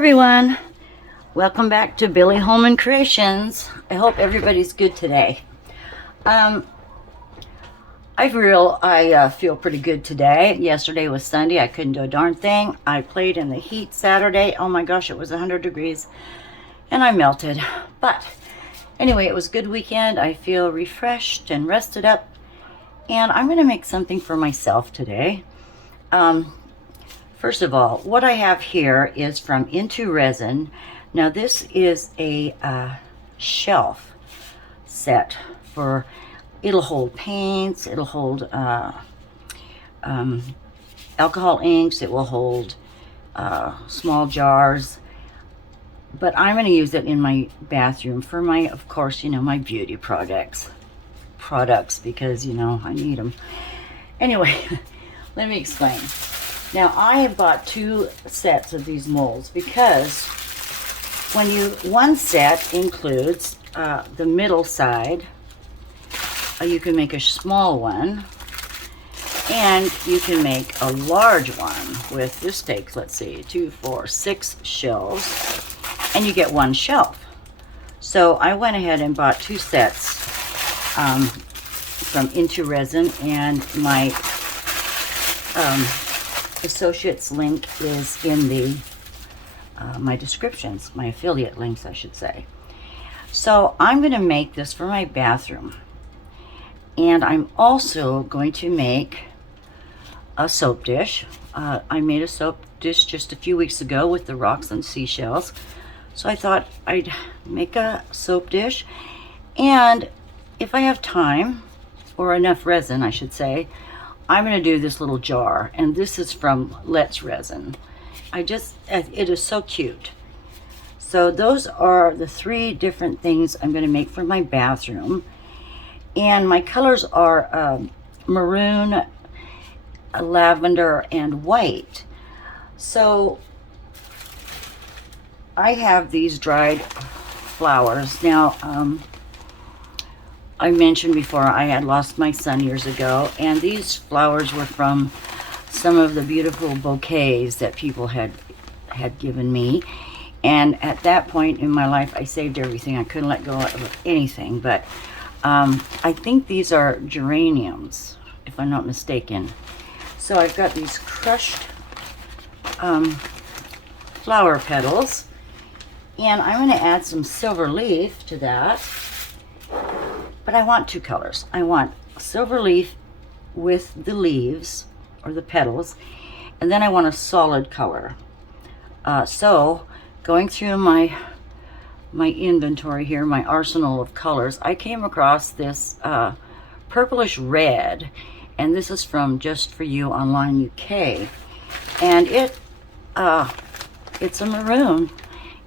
everyone, welcome back to Billie Holman Creations. I hope everybody's good today. I feel pretty good today. Yesterday was Sunday. I couldn't do a darn thing. I played in the heat Saturday. Oh my gosh, it was 100 degrees and I melted. But anyway, it was a good weekend. I feel refreshed and rested up, and I'm going to make something for myself today. First of all, what I have here is from IntoResin. Now this is a shelf set for, it'll hold paints, it'll hold alcohol inks, it will hold small jars, but I'm going to use it in my bathroom for my, of course, you know, my beauty products, because, you know, I need them. Anyway, let me explain. Now, I have bought 2 sets of these molds because one set includes the middle side. You can make a small one, and you can make a large one with, this takes, let's see, 2, 4, 6 shelves, and you get 1 shelf. So I went ahead and bought 2 sets from IntoResin, and my associates link is in the my descriptions, my affiliate links, I should say. So I'm going to make this for my bathroom, and I'm also going to make a soap dish. I made a soap dish just a few weeks ago with the rocks and seashells, so I thought I'd make a soap dish, and if I have time, or enough resin I should say, I'm going to do this little jar, and this is from Resin. It is so cute. So those are the 3 different things I'm going to make for my bathroom, and my colors are maroon, lavender, and white. So I have these dried flowers. Now, I mentioned before I had lost my son years ago, and these flowers were from some of the beautiful bouquets that people had given me. And at that point in my life, I saved everything. I couldn't let go of anything, but I think these are geraniums, if I'm not mistaken. So I've got these crushed flower petals, and I'm going to add some silver leaf to that. But I want 2 colors. I want silver leaf with the leaves or the petals, and then I want a solid color. So going through my inventory here, my arsenal of colors, I came across this purplish red, and this is from Just For You Online UK, and it's a maroon,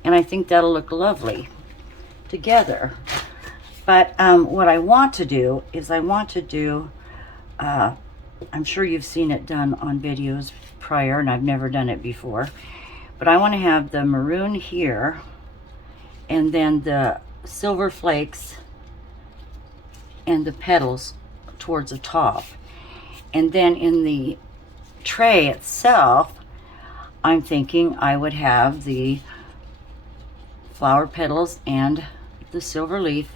and I think that'll look lovely together. But what I want to do is I'm sure you've seen it done on videos prior, and I've never done it before, but I want to have the maroon here, and then the silver flakes and the petals towards the top. And then in the tray itself, I'm thinking I would have the flower petals and the silver leaf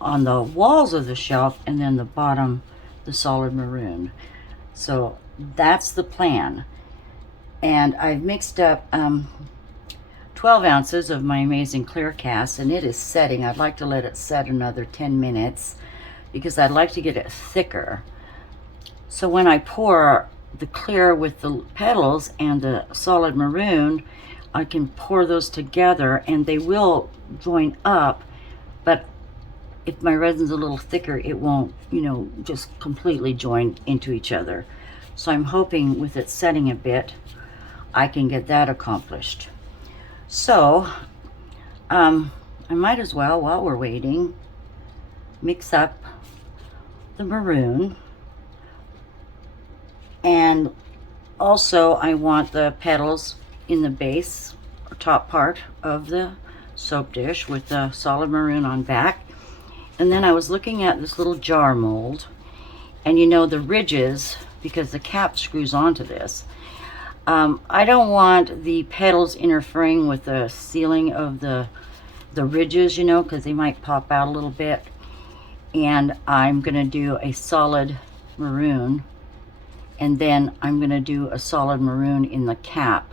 on the walls of the shelf, and then the bottom, the solid maroon. So that's the plan. And I've mixed up 12 ounces of my amazing clear cast, and it is setting. I'd like to let it set another 10 minutes because I'd like to get it thicker. So when I pour the clear with the petals and the solid maroon, I can pour those together and they will join up, but if my resin's a little thicker, it won't, you know, just completely join into each other. So I'm hoping with it setting a bit, I can get that accomplished. So I might as well, while we're waiting, mix up the maroon. And also I want the petals in the base or top part of the soap dish with the solid maroon on back. And then I was looking at this little jar mold, and you know the ridges, because the cap screws onto this, I don't want the petals interfering with the sealing of the ridges, you know, because they might pop out a little bit. And I'm going to do a solid maroon, and then I'm going to do a solid maroon in the cap,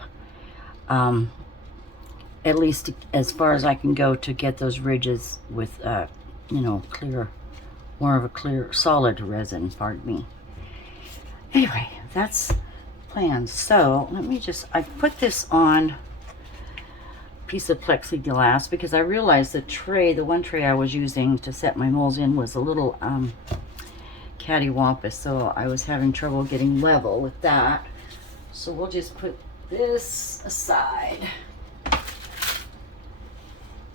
at least as far as I can go to get those ridges with you know, clear, more of a clear solid resin, pardon me. Anyway, that's plans. So let me just, I put this on a piece of plexiglass because I realized the tray, the one tray I was using to set my molds in, was a little cattywampus, so I was having trouble getting level with that. So we'll just put this aside.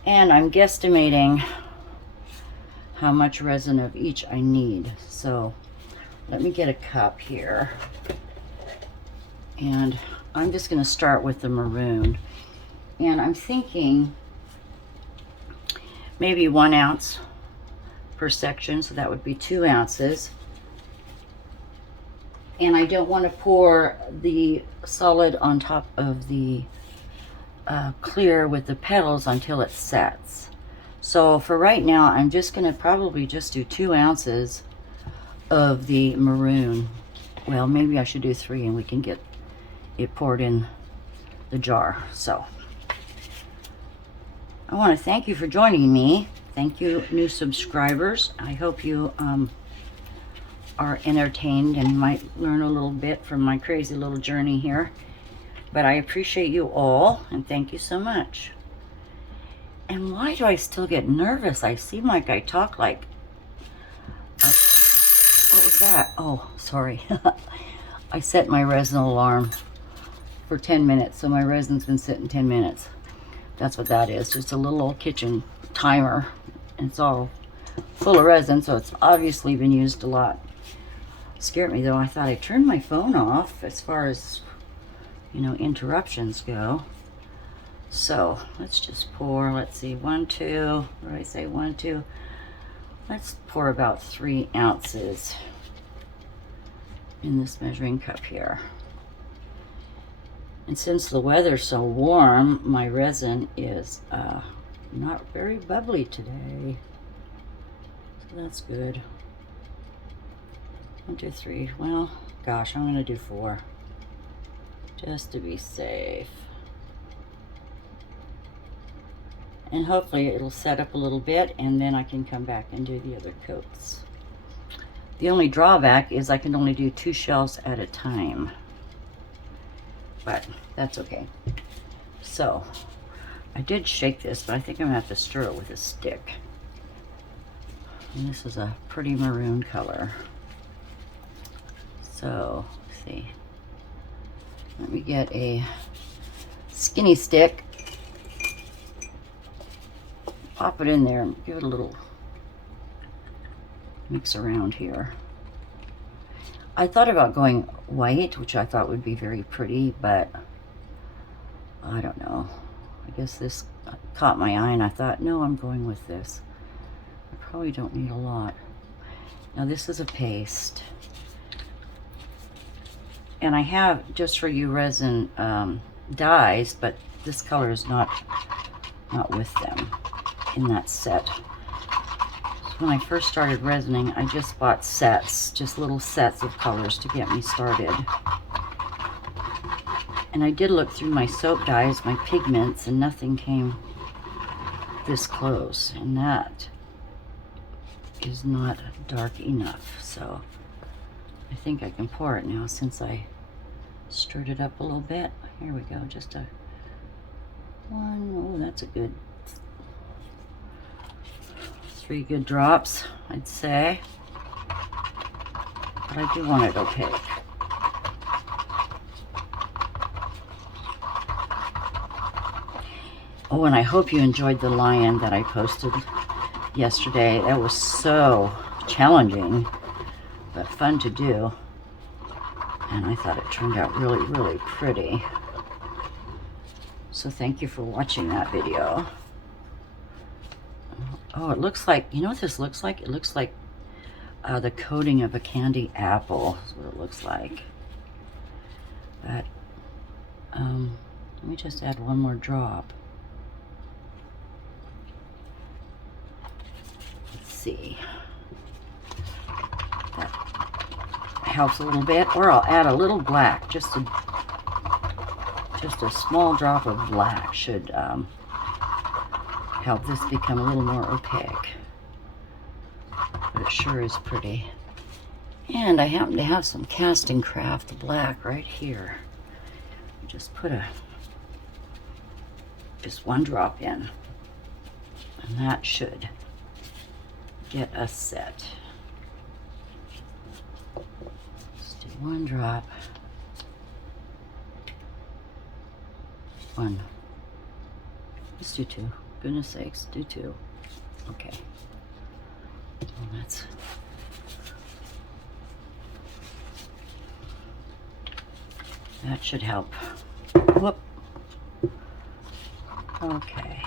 And I'm guesstimating how much resin of each I need. So let me get a cup here. And I'm just going to start with the maroon. And I'm thinking maybe 1 ounce per section, so that would be 2 ounces. And I don't want to pour the solid on top of the clear with the petals until it sets. So for right now, I'm just going to probably just do 2 ounces of the maroon. Well, maybe I should do 3 and we can get it poured in the jar. So I want to thank you for joining me. Thank you, new subscribers. I hope you are entertained and might learn a little bit from my crazy little journey here. But I appreciate you all, and thank you so much. And why do I still get nervous? I seem like I talk like... what was that? Oh, sorry. I set my resin alarm for 10 minutes, so my resin's been sitting 10 minutes. That's what that is, just a little old kitchen timer. And it's all full of resin, so it's obviously been used a lot. Scared me though. I thought I turned my phone off as far as, you know, interruptions go. So let's just pour. Let's see, 1, 2. What did I say? 1, 2. Let's pour about 3 ounces in this measuring cup here. And since the weather's so warm, my resin is not very bubbly today. So that's good. 1, 2, 3. Well, gosh, I'm gonna do 4. Just to be safe. And hopefully it'll set up a little bit, and then I can come back and do the other coats. The only drawback is I can only do 2 shelves at a time. But that's okay. So, I did shake this, but I think I'm gonna have to stir it with a stick. And this is a pretty maroon color. So, let's see. Let me get a skinny stick. Pop it in there and give it a little mix around here. I thought about going white, which I thought would be very pretty, but I don't know. I guess this caught my eye and I thought, no, I'm going with this. I probably don't need a lot. Now this is a paste. And I have, just for you, resin dyes, but this color is not with them in that set. So when I first started resining, I just bought sets, just little sets of colors to get me started. And I did look through my soap dyes, my pigments, and nothing came this close. And that is not dark enough. So I think I can pour it now since I stirred it up a little bit. Here we go, just a 1. Oh, that's a good 3 good drops, I'd say. But I do want it opaque. Oh, and I hope you enjoyed the lion that I posted yesterday. That was so challenging, but fun to do. And I thought it turned out really, really pretty. So thank you for watching that video. Oh, it looks like, you know what this looks like? It looks like the coating of a candy apple is what it looks like. But Let me just add one more drop. Let's see. That helps a little bit. Or I'll add a little black. Just a small drop of black should help this become a little more opaque. But it sure is pretty. And I happen to have some Casting Craft black right here. Just put just one drop in, and that should get us set. Just do one drop. One. Let's do two. Goodness sakes, do two. Okay. Well, that should help. Whoop. Okay.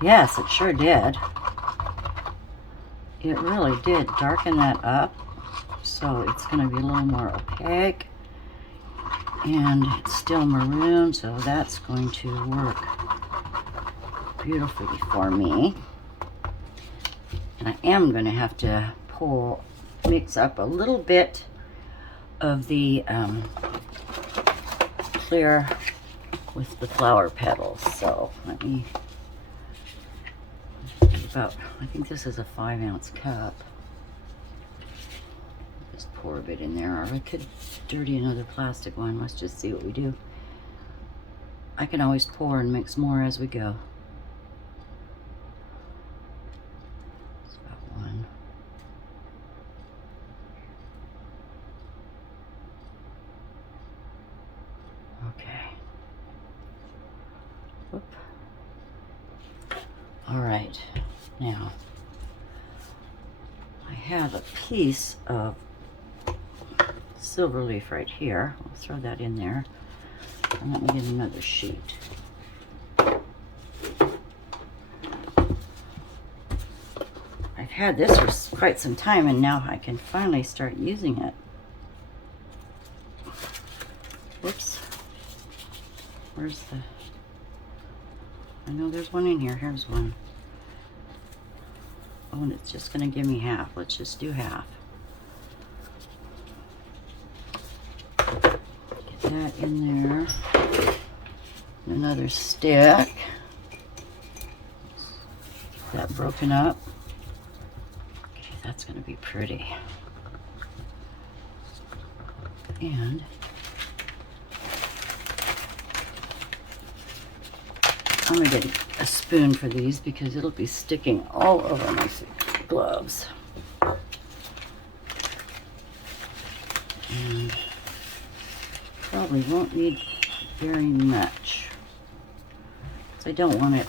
Yes, it sure did. It really did darken that up. So it's going to be a little more opaque. And it's still maroon, so that's going to work beautifully for me. And I am going to have to mix up a little bit of the clear with the flower petals. So let me, I think this is a 5-ounce cup. Just pour a bit in there, or I could dirty another plastic one. Let's just see what we do. I can always pour and mix more as we go. It's about one. Okay. Whoop. All right. Now, I have a piece of silver leaf right here. I'll throw that in there. And let me get another sheet. I've had this for quite some time, and now I can finally start using it. Whoops. Where's the... I know there's one in here. Here's one. Oh, and it's just going to give me half. Let's just do half. Get that in there. Another stick. Get that broken up. Okay, that's going to be pretty. And I'm going to get a spoon for these because it'll be sticking all over my gloves. And probably won't need very much, because I don't want it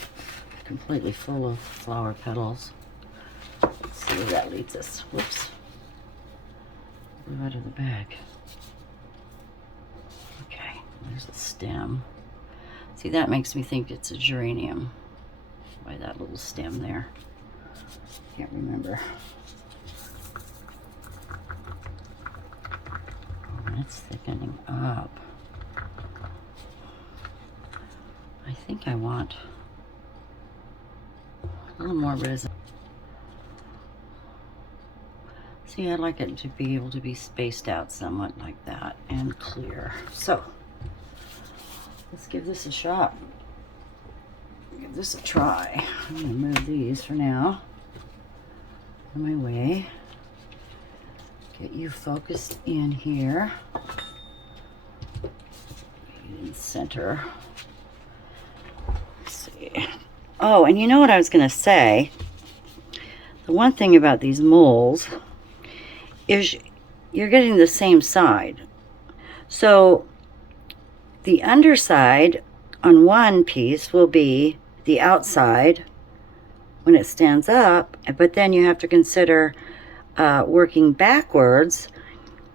completely full of flower petals. Let's see where that leads us. Whoops. Blew out of the bag. Okay, there's the stem. See, that makes me think it's a geranium by that little stem there. Can't remember. Oh, it's thickening up. I think I want a little more resin. See, I'd like it to be able to be spaced out somewhat like that and clear. So, let's give this a shot. Give this a try. I'm going to move these for now out of my way. Get you focused in here. In the center. Let's see. Oh, and you know what I was going to say? The one thing about these molds is you're getting the same side. So the underside on one piece will be the outside when it stands up, but then you have to consider working backwards,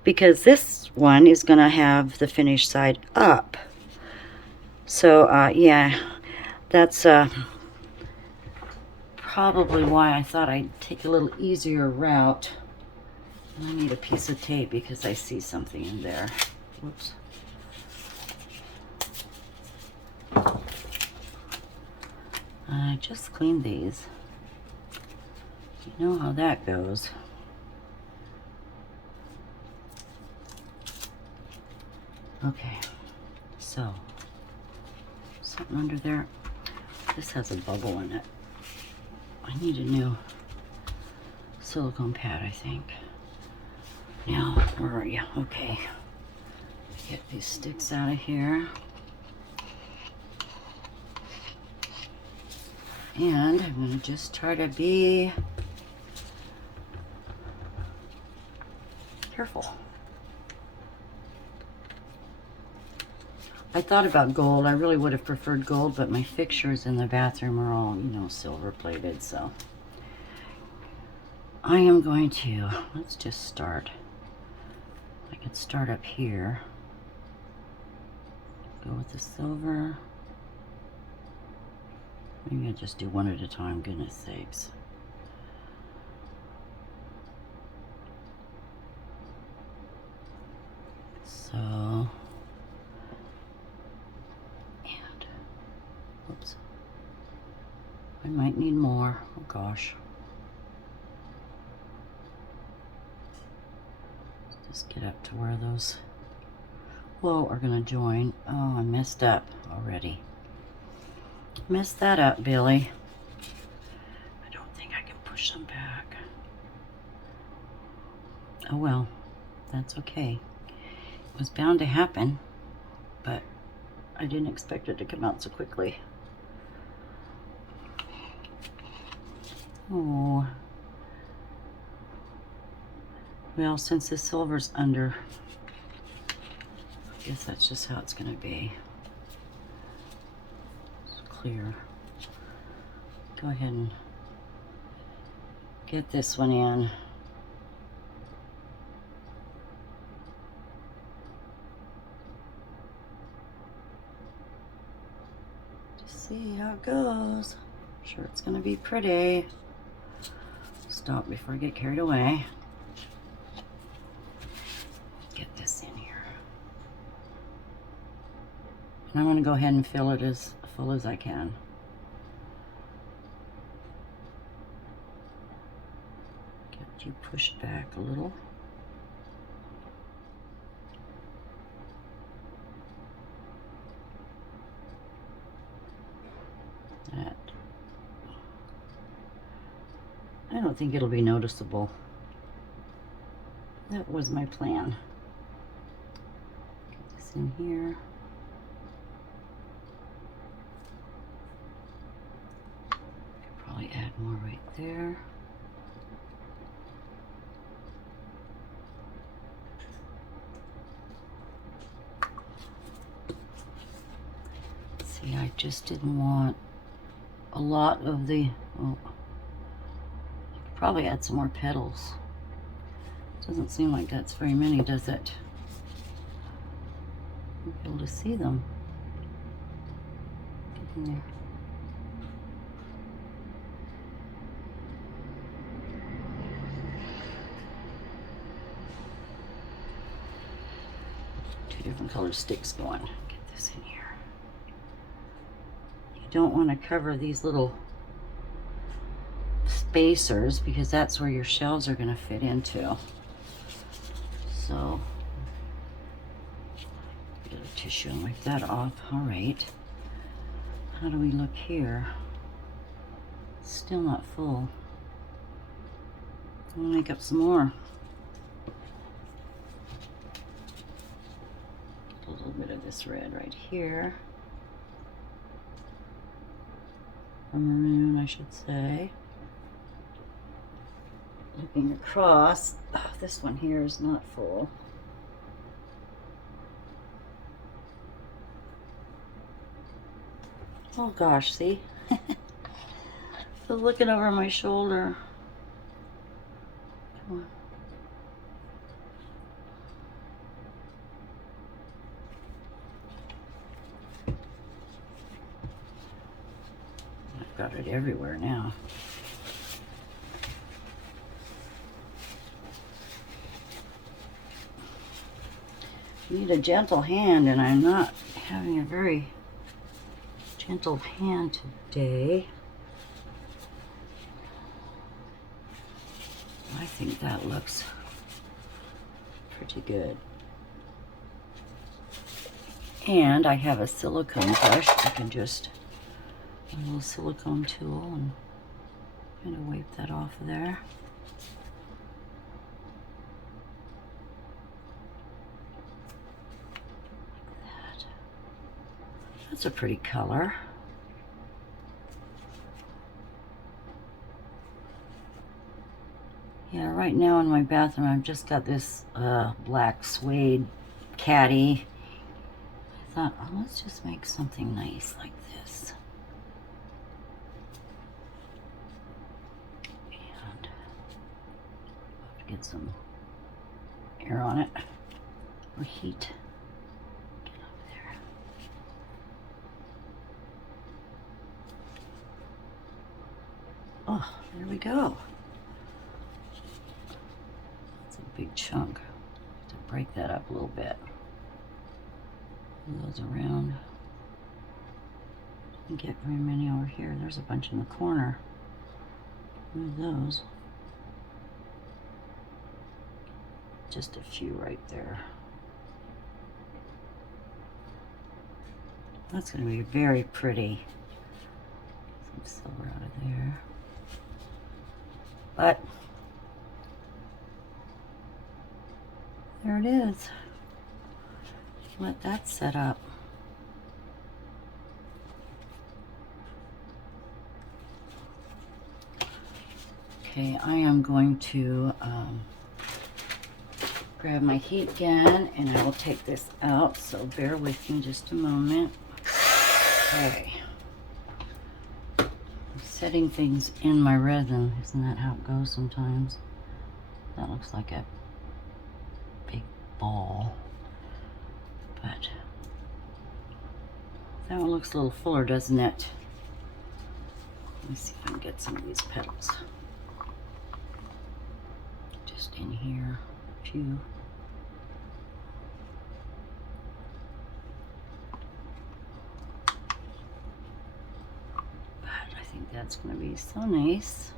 because this one is going to have the finished side up. So yeah, that's probably why I thought I'd take a little easier route. And I need a piece of tape because I see something in there. Whoops. I just cleaned these. You know how that goes. Okay, so something under there. This has a bubble in it. I need a new silicone pad, I think. Now, where are you? Okay. Get these sticks out of here. And I'm going to just try to be careful. I thought about gold. I really would have preferred gold, but my fixtures in the bathroom are all, you know, silver plated, so I am going to, let's just start. I could start up here. Go with the silver. Maybe I'll just do one at a time, goodness sakes. So, and, whoops. I might need more, oh gosh. Let's just get up to where those low are gonna join. Oh, I messed up already. Messed that up, Billy. I don't think I can push them back. Oh well, that's okay. It was bound to happen, but I didn't expect it to come out so quickly. Oh. Well, since the silver's under, I guess that's just how it's gonna be. It's clear. Go ahead and get this one in. Just see how it goes. I'm sure it's gonna be pretty. Stop before I get carried away. Get this in here. And I'm going to go ahead and fill it as full as I can. Get you pushed back a little. That. I don't think it'll be noticeable. That was my plan. Get this in here. Could probably add more right there. See, I just didn't want a lot of the, oh, probably add some more petals. Doesn't seem like that's very many, does it? You'll be able to see them. Get in there. Two different colored sticks going. Get this in here. You don't want to cover these little spacers because that's where your shells are going to fit into. So get a tissue and wipe that off. All right. How do we look here? Still not full. I'll make up some more. A little bit of this red right here. Or maroon, I should say. Looking across, oh, this one here is not full. Oh gosh, see? So looking over my shoulder. Come on. I've got it everywhere now. Need a gentle hand, and I'm not having a very gentle hand today. think that looks pretty good. And I have a silicone brush. I can just, a little silicone tool, and kind of wipe that off of there. Like that. That's a pretty color. Yeah, right now in my bathroom, I've just got this black suede caddy. I thought, oh, let's just make something nice like this. And I'll have to get some air on it, or heat. Get over there. Oh, there we go. Big chunk. To break that up a little bit. Move those around. Didn't get very many over here. There's a bunch in the corner. Move those. Just a few right there. That's going to be very pretty. Some silver out of there. But there it is. Let that set up. Okay, I am going to grab my heat gun, and I will take this out, so bear with me just a moment. Okay. I'm setting things in my resin. Isn't that how it goes sometimes? That looks like a ball, but that one looks a little fuller, doesn't it? Let me see if I can get some of these petals just in here, a few. But I think that's going to be so nice.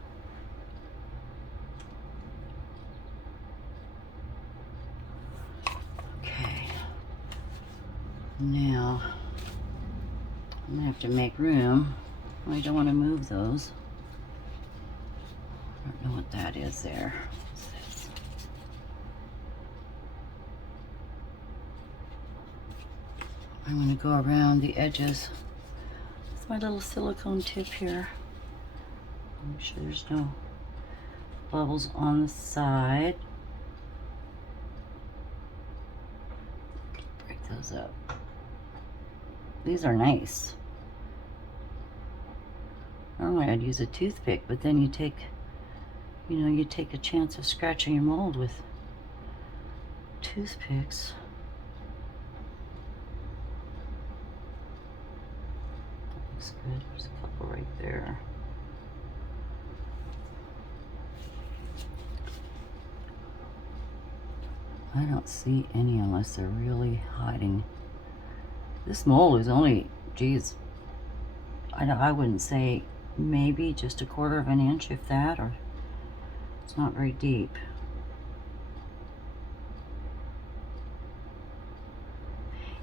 Now, I'm going to have to make room. I don't want to move those. I don't know what that is there. What's this? I'm going to go around the edges with my little silicone tip here. Make sure there's no bubbles on the side. Break those up. These are nice. Normally I'd use a toothpick, but then you take a chance of scratching your mold with toothpicks. That looks good. There's a couple right there. I don't see any unless they're really hiding. This mold is only, geez, I wouldn't say, maybe just 1/4 of an inch, if that, or it's not very deep.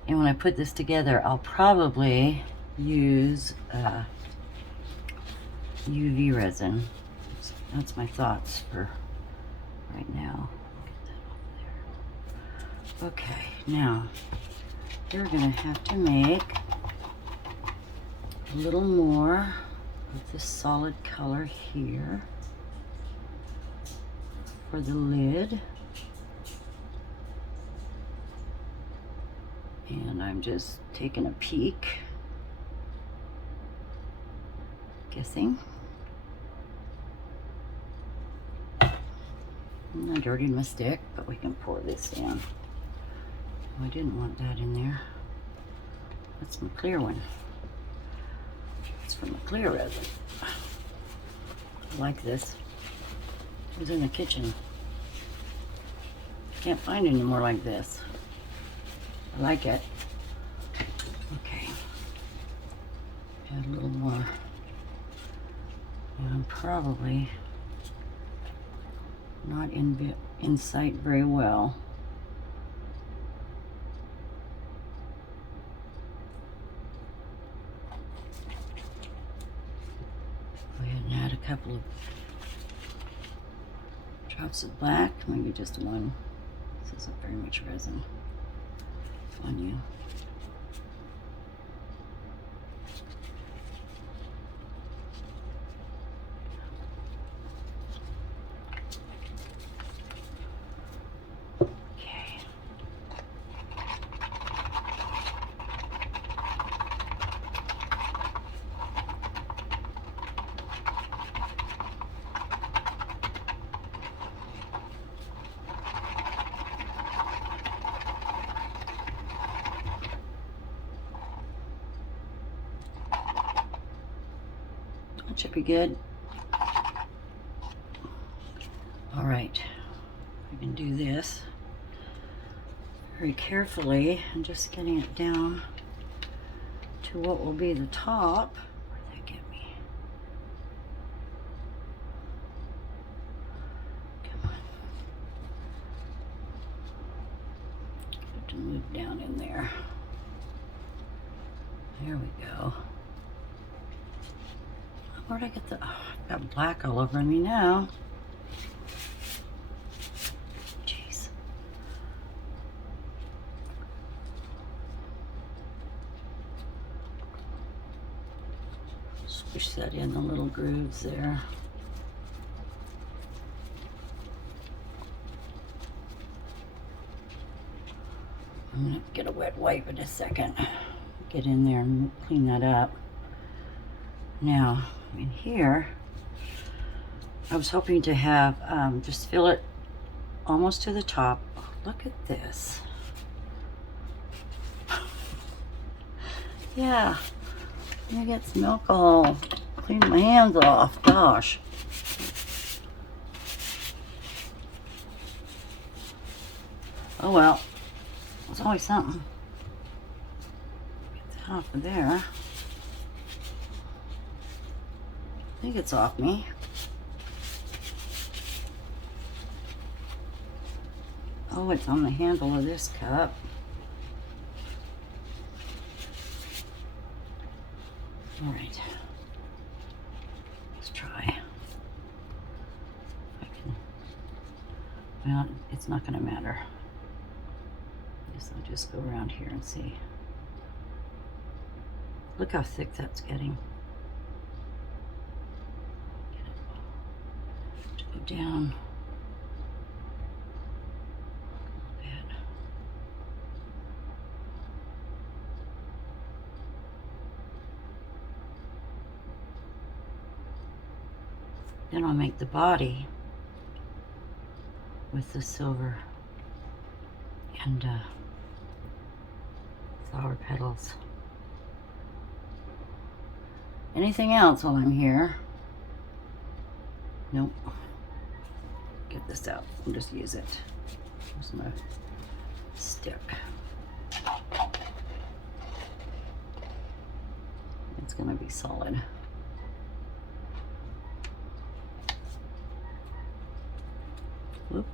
And when I put this together, I'll probably use UV resin. So that's my thoughts for right now. Get that off there. Okay, now we're gonna have to make a little more of this solid color here for the lid. And I'm just taking a peek, guessing. I dirtied my stick, but we can pour this in. Oh, I didn't want that in there. That's my clear one. It's from a clear resin. I like this. It was in the kitchen. Can't find any more like this. I like it. Okay. Add a little more. And I'm probably not in sight very well. Go ahead and add a couple of drops of black, maybe just one. This isn't very much resin on you. That should be good. All right, I can do this very carefully and just getting it down to what will be the top. Where'd that get me? Come on. Have to move down in there. There we go. Where'd I get the, oh, I've got black all over me now. Jeez. Squish that in the little grooves there. I'm gonna get a wet wipe in a second. Get in there and clean that up. Now, in here, I was hoping to have, just fill it almost to the top. Oh, look at this. Yeah, I get some alcohol. Clean my hands off, gosh. Oh well, there's always something. Get that off of there. I think it's off me. Oh, it's on the handle of this cup. All right, let's try. I can, well, it's not gonna matter. I guess I'll just go around here and see. Look how thick that's getting. Down a little bit. Then I'll make the body with the silver and flower petals. Anything else while I'm here? Nope. Get this out. I'll just use it. Here's my stick. It's gonna be solid. Whoop.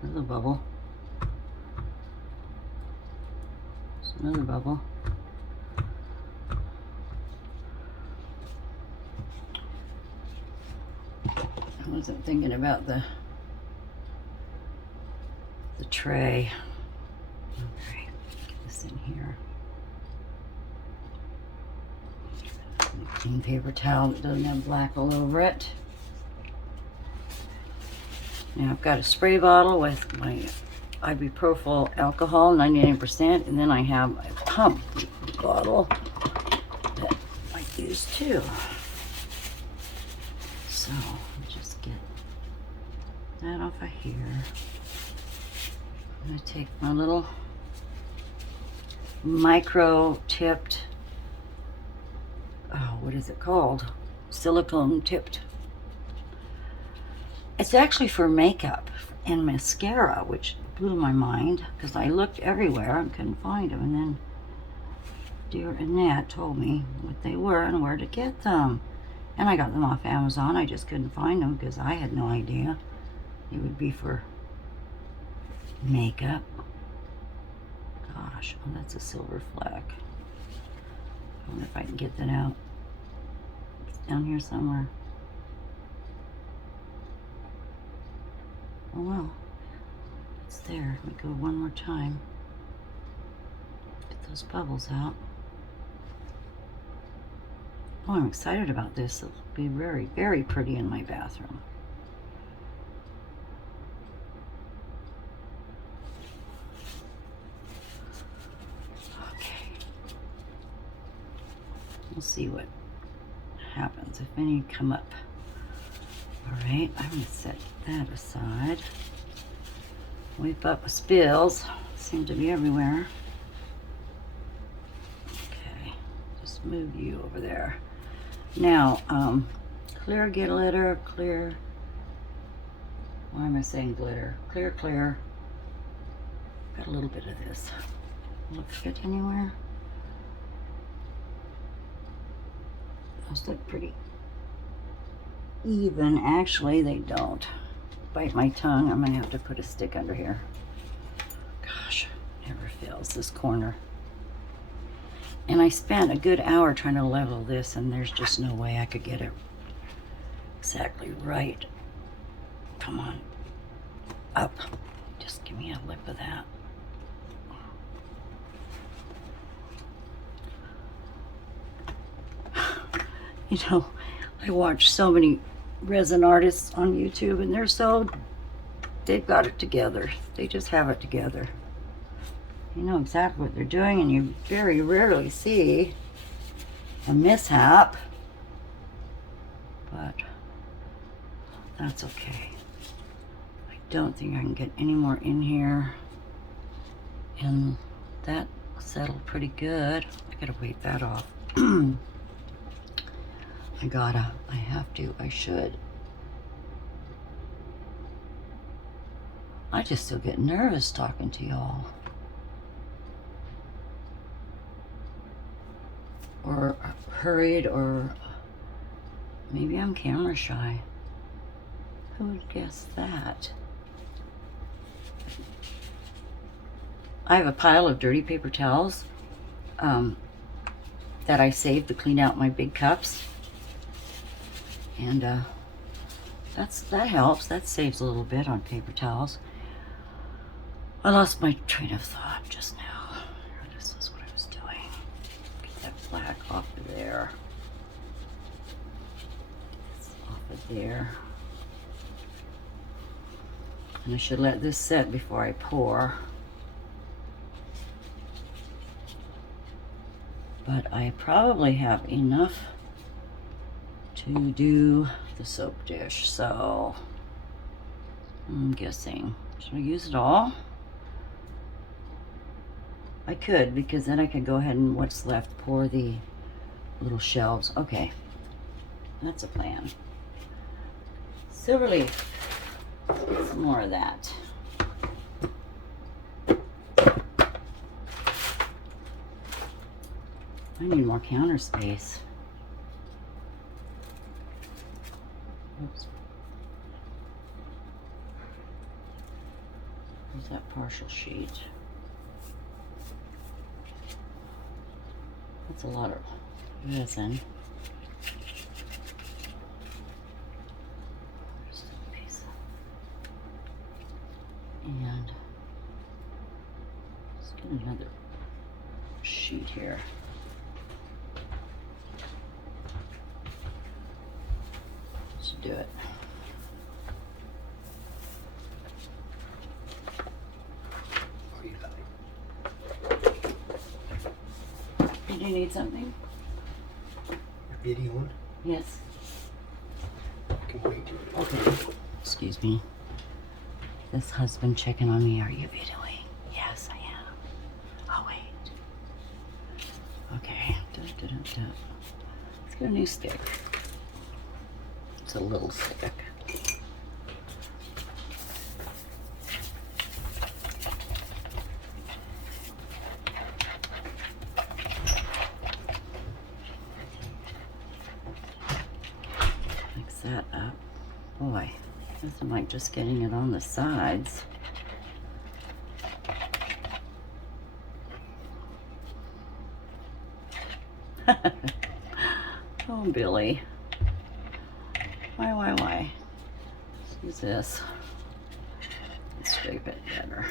There's a bubble. There's another bubble. I wasn't thinking about the tray. Okay, get this in here. Clean paper towel that doesn't have black all over it. Now I've got a spray bottle with my ibuprofen alcohol, 99%, and then I have a pump bottle that I might use too. So just get that off of here. I'm gonna take my little micro tipped, oh, what is it called? Silicone tipped. It's actually for makeup and mascara, which blew my mind because I looked everywhere and couldn't find them. And then dear Annette told me what they were and where to get them. And I got them off Amazon. I just couldn't find them because I had no idea it would be for makeup. Gosh, oh, that's a silver fleck. I wonder if I can get that out. It's down here somewhere. Oh well, it's there. Let me go one more time. Get those bubbles out. Oh, I'm excited about this. It'll be very, very pretty in my bathroom. Okay. We'll see what happens, if any come up. All right, I'm gonna set that aside. Wipe up spills. Seem to be everywhere. Okay, just move you over there. Now, clear glitter, clear. Why am I saying glitter? Clear, clear. Got a little bit of this. Look fit anywhere? Those look pretty even. Actually, they don't. Bite my tongue. I'm gonna have to put a stick under here. Gosh, never fails this corner. And I spent a good hour trying to level this, and there's just no way I could get it exactly right. Come on, up. Just give me a lip of that. You know, I watch so many resin artists on YouTube, and they've got it together. They just have it together. You know exactly what they're doing, and you very rarely see a mishap, but that's okay. I don't think I can get any more in here, and that settled pretty good. I gotta wipe that off. I should. I just still get nervous talking to y'all. Or hurried, or maybe I'm camera shy. Who would guess that? I have a pile of dirty paper towels that I saved to clean out my big cups. And that helps. That saves a little bit on paper towels. I lost my train of thought just now. This is what I was doing. Get that black off of there. Off of there. And I should let this set before I pour. But I probably have enough to do the soap dish, so I'm guessing, should I use it all? I could, because then I could go ahead and what's left pour the little shelves. Okay, that's a plan. Silver leaf, some more of that. I need more counter space. Oops. There's that partial sheet. That's a lot of resin. Just a piece. And let's get another sheet here. Do it. Did you need something? A video one? Yes. I can wait. Okay. Excuse me. This husband checking on me. Are you videoing? Yes, I am. I'll wait. Okay. Let's get a new stick. It's a little stick. that up. Boy, doesn't like just getting it on the sides. Oh, Billy. Why? Let's use this. Let's scrape it better.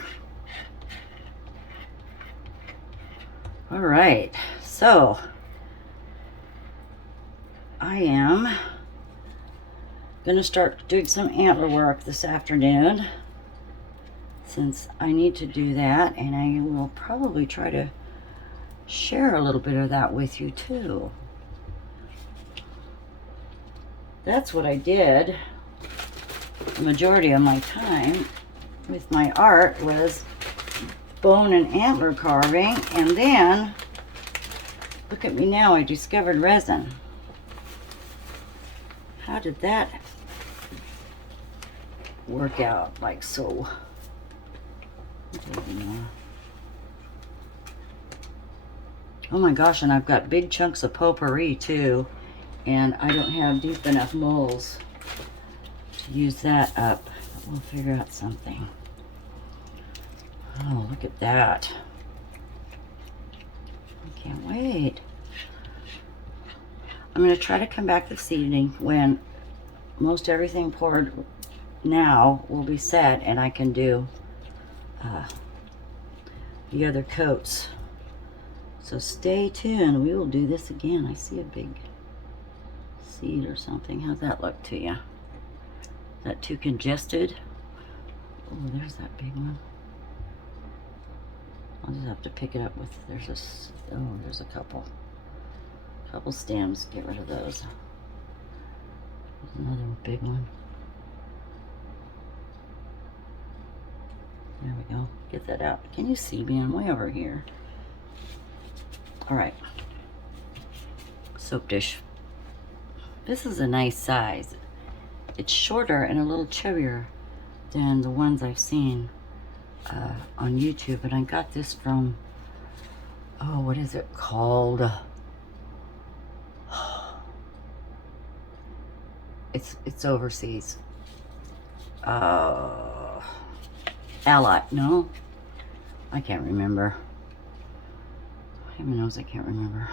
All right, so I am gonna start doing some antler work this afternoon, since I need to do that, and I will probably try to share a little bit of that with you too. That's what I did the majority of my time with my art, was bone and antler carving, and then look at me now, I discovered resin. How did that work out like so? Oh my gosh, and I've got big chunks of potpourri too, and I don't have deep enough molds to use that up. We'll figure out something. Oh, look at that. I can't wait. I'm going to try to come back this evening when most everything poured now will be set, and I can do the other coats. So stay tuned. We will do this again. I see a big seed or something. How's that look to you? Is that too congested? Oh, there's that big one. I'll just have to pick it up with, there's a couple stems. Get rid of those. There's another big one. There we go. Get that out. Can you see me? I'm way over here. All right. Soap dish. This is a nice size. It's shorter and a little chubbier than the ones I've seen on YouTube, but I got this from, oh, what is it called? It's overseas. Ally, no, I can't remember. Heaven knows I can't remember.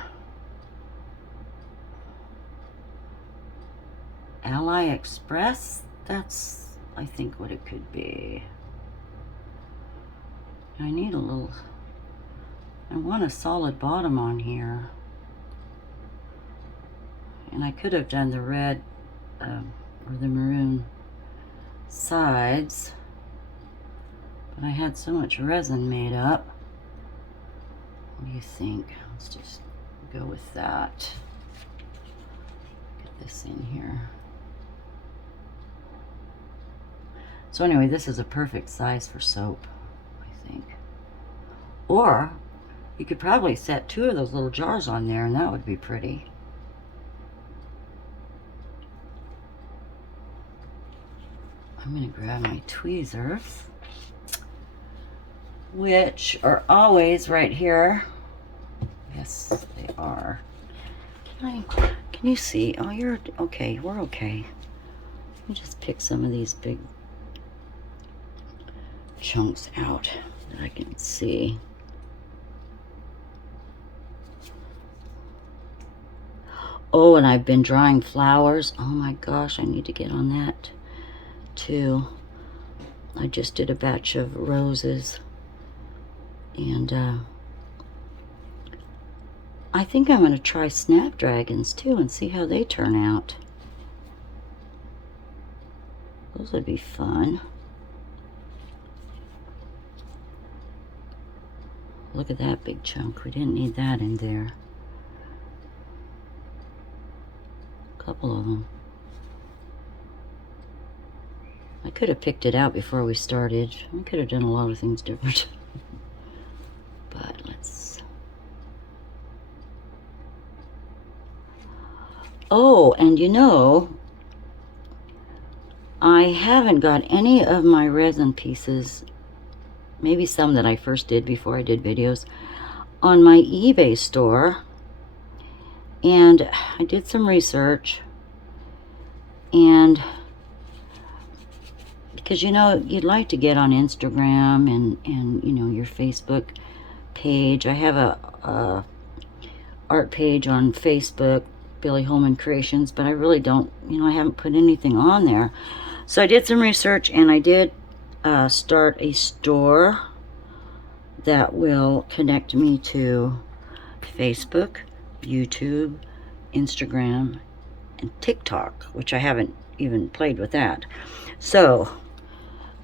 Ally Express? That's, I think, what it could be. I need a little, I want a solid bottom on here. And I could have done the red or the maroon sides, but I had so much resin made up. What do you think? Let's just go with that. Get this in here. So anyway, this is a perfect size for soap, I think. Or you could probably set 2 of those little jars on there, and that would be pretty. I'm going to grab my tweezers, which are always right here. Yes, they are. Can you see? Oh, you're okay. We're okay. Let me just pick some of these big chunks out that I can see. Oh, and I've been drawing flowers. Oh my gosh, I need to get on that too. I just did a batch of roses, and I think I'm going to try snapdragons too and see how they turn out. Those would be fun. Look at that big chunk. We didn't need that in there. A couple of them. I could have picked it out before we started. I could have done a lot of things different. But let's... Oh, and you know, I haven't got any of my resin pieces, maybe some that I first did before I did videos, on my eBay store. And I did some research, And because you know you'd like to get on Instagram and you know your Facebook page. I have a art page on Facebook, Billie Holman Creations, but I really don't, you know, I haven't put anything on there. So I did some research and I did start a store that will connect me to Facebook, YouTube, Instagram, and TikTok, which I haven't even played with that. So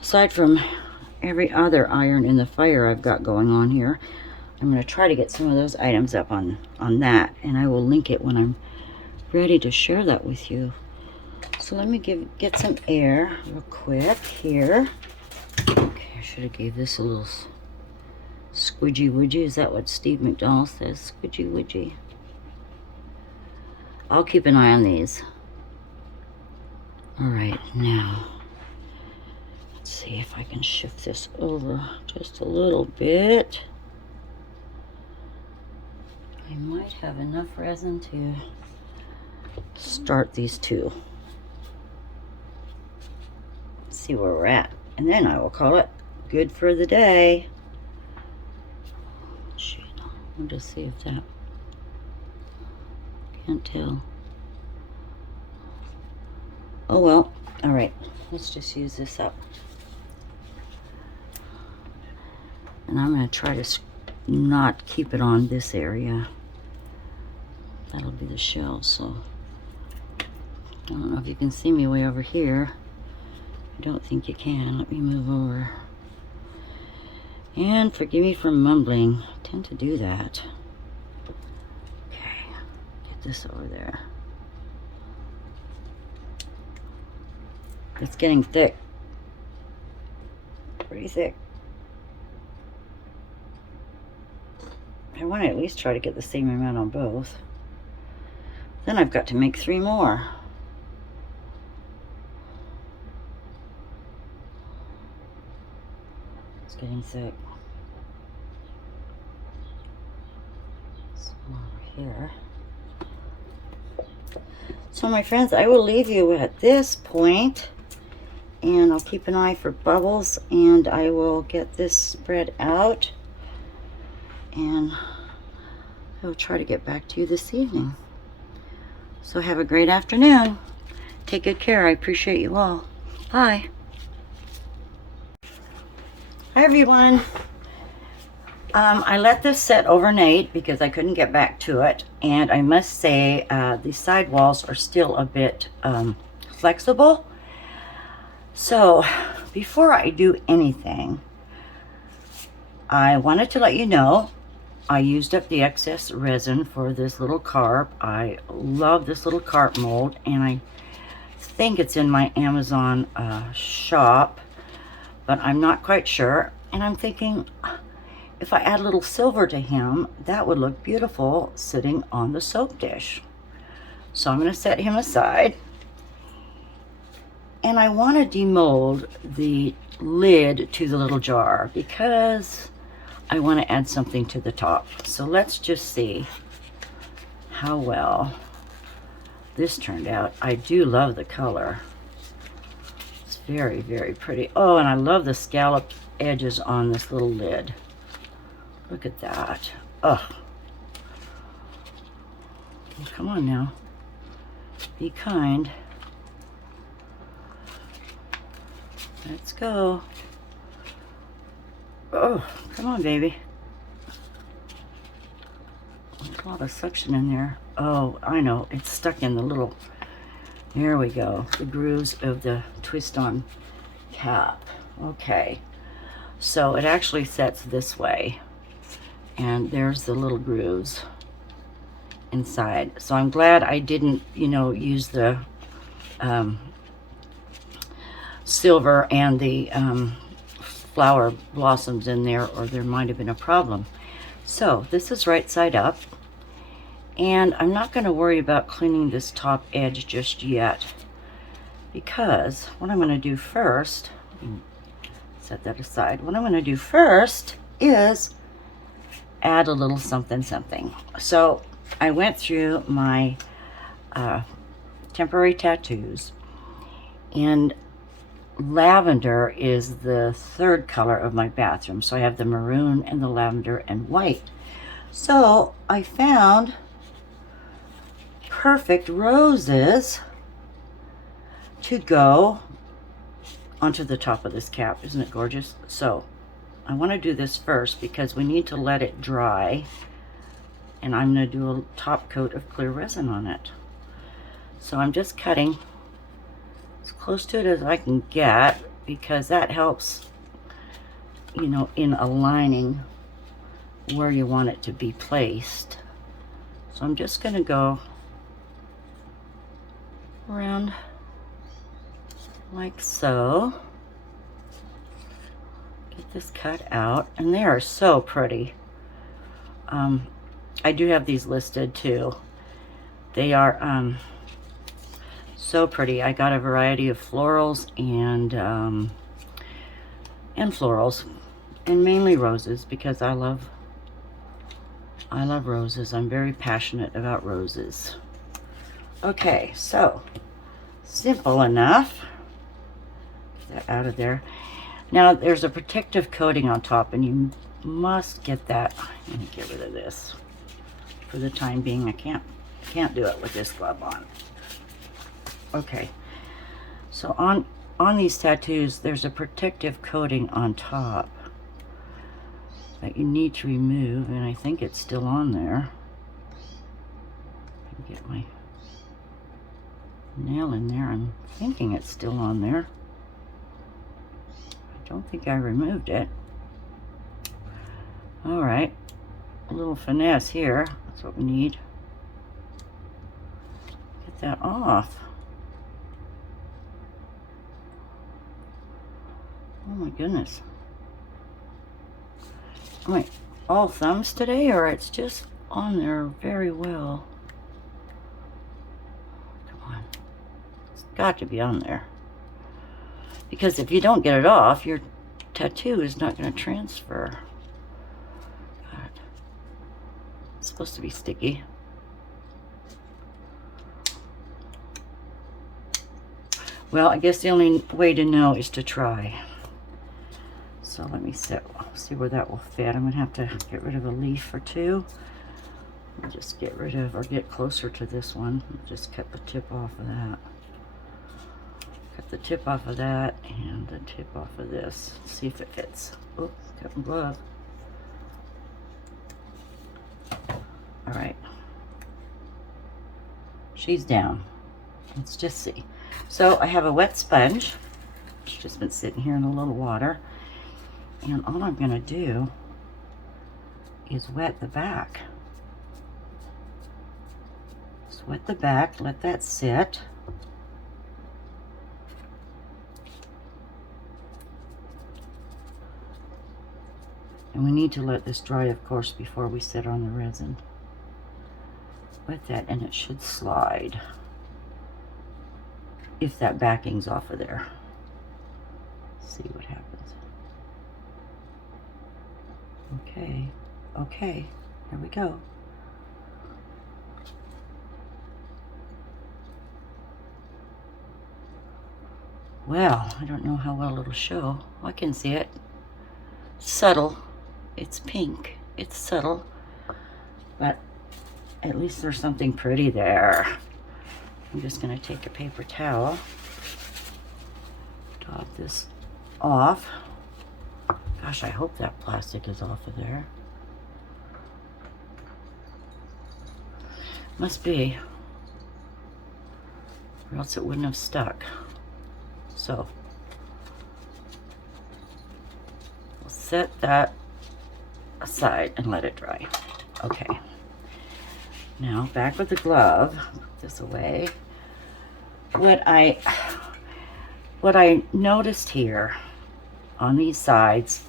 aside from every other iron in the fire I've got going on here, I'm going to try to get some of those items up on that, and I will link it when I'm ready to share that with you. So let me get some air real quick here. Okay, I should have gave this a little squidgy woodgy. Is that what Steve McDonald says? Squidgy woodgy. I'll keep an eye on these. All right, now let's see if I can shift this over just a little bit. I might have enough resin to start these two. See where we're at, and then I will call it good for the day. Shoot, I'll just see if that, can't tell. Oh well, all right, let's just use this up. And I'm going to try to not keep it on this area. That'll be the shell, so I don't know if you can see me way over here. I don't think you can. Let me move over. And forgive me for mumbling. I tend to do that. Okay, get this over there. It's getting thick. Pretty thick. I want to at least try to get the same amount on both. Then I've got to make 3 more. It's getting thick. Some over here. So my friends, I will leave you at this point, and I'll keep an eye for bubbles, and I will get this spread out, and I will try to get back to you this evening. So have a great afternoon. Take good care. I appreciate you all. Bye. Hi everyone. I let this set overnight because I couldn't get back to it, and I must say the side walls are still a bit flexible. So before I do anything, I wanted to let you know I used up the excess resin for this little carp. I love this little carp mold, and I think it's in my Amazon shop, but I'm not quite sure. And I'm thinking, if I add a little silver to him, that would look beautiful sitting on the soap dish. So I'm going to set him aside. And I want to demold the lid to the little jar because I want to add something to the top. So let's just see how well this turned out. I do love the color. It's very, very pretty. Oh, and I love the scalloped edges on this little lid. Look at that. Oh, come on now. Be kind. Let's go. Oh, come on, baby. There's a lot of suction in there. Oh, I know. It's stuck in the little... There we go. The grooves of the twist-on cap. Okay. So it actually sets this way. And there's the little grooves inside. So I'm glad I didn't, you know, use the silver and the flower blossoms in there, or there might have been a problem. So this is right side up, and I'm not going to worry about cleaning this top edge just yet, because what I'm going to do first, set that aside, what I'm going to do first is add a little something something. So I went through my temporary tattoos, And lavender is the third color of my bathroom. So I have the maroon and the lavender and white. So I found perfect roses to go onto the top of this cap. Isn't it gorgeous? So I want to do this first because we need to let it dry, and I'm going to do a top coat of clear resin on it. So I'm just cutting as close to it as I can get, because that helps, you know, in aligning where you want it to be placed. So I'm just going to go around like so. Get this cut out, and they are so pretty. I do have these listed too. They are so pretty. I got a variety of florals and florals, and mainly roses, because I love roses. I'm very passionate about roses. Okay, so simple enough. Get that out of there. Now there's a protective coating on top, and you must get that. Let me get rid of this for the time being. I can't do it with this glove on. Okay, so on these tattoos there's a protective coating on top that you need to remove, and I think it's still on there. Let me get my nail in there. I'm thinking it's still on there. I don't think I removed it. All right, a little finesse here. That's what we need. Get that off. Oh my goodness. Wait, all thumbs today, or it's just on there very well? Come on. It's got to be on there. Because if you don't get it off, your tattoo is not going to transfer. God. It's supposed to be sticky. Well, I guess the only way to know is to try. So let me see where that will fit. I'm going to have to get rid of a leaf or two. I'll just get rid of, or get closer to this one. Just cut the tip off of that. Cut the tip off of that and the tip off of this. See if it fits. Oh, cut my glove. All right. She's down. Let's just see. So I have a wet sponge. It's just been sitting here in a little water. And all I'm going to do is wet the back. Just wet the back, let that sit. And we need to let this dry, of course, before we sit on the resin. Wet that, and it should slide if that backing's off of there. Let's see what happens. Okay, okay, here we go. Well, I don't know how well it'll show. I can see it. Subtle. It's pink. It's subtle. But at least there's something pretty there. I'm just going to take a paper towel. Dot this off. Gosh, I hope that plastic is off of there. Must be, or else it wouldn't have stuck. So, we'll set that aside and let it dry. Okay. Now, back with the glove. Put this away. What I noticed here on these sides,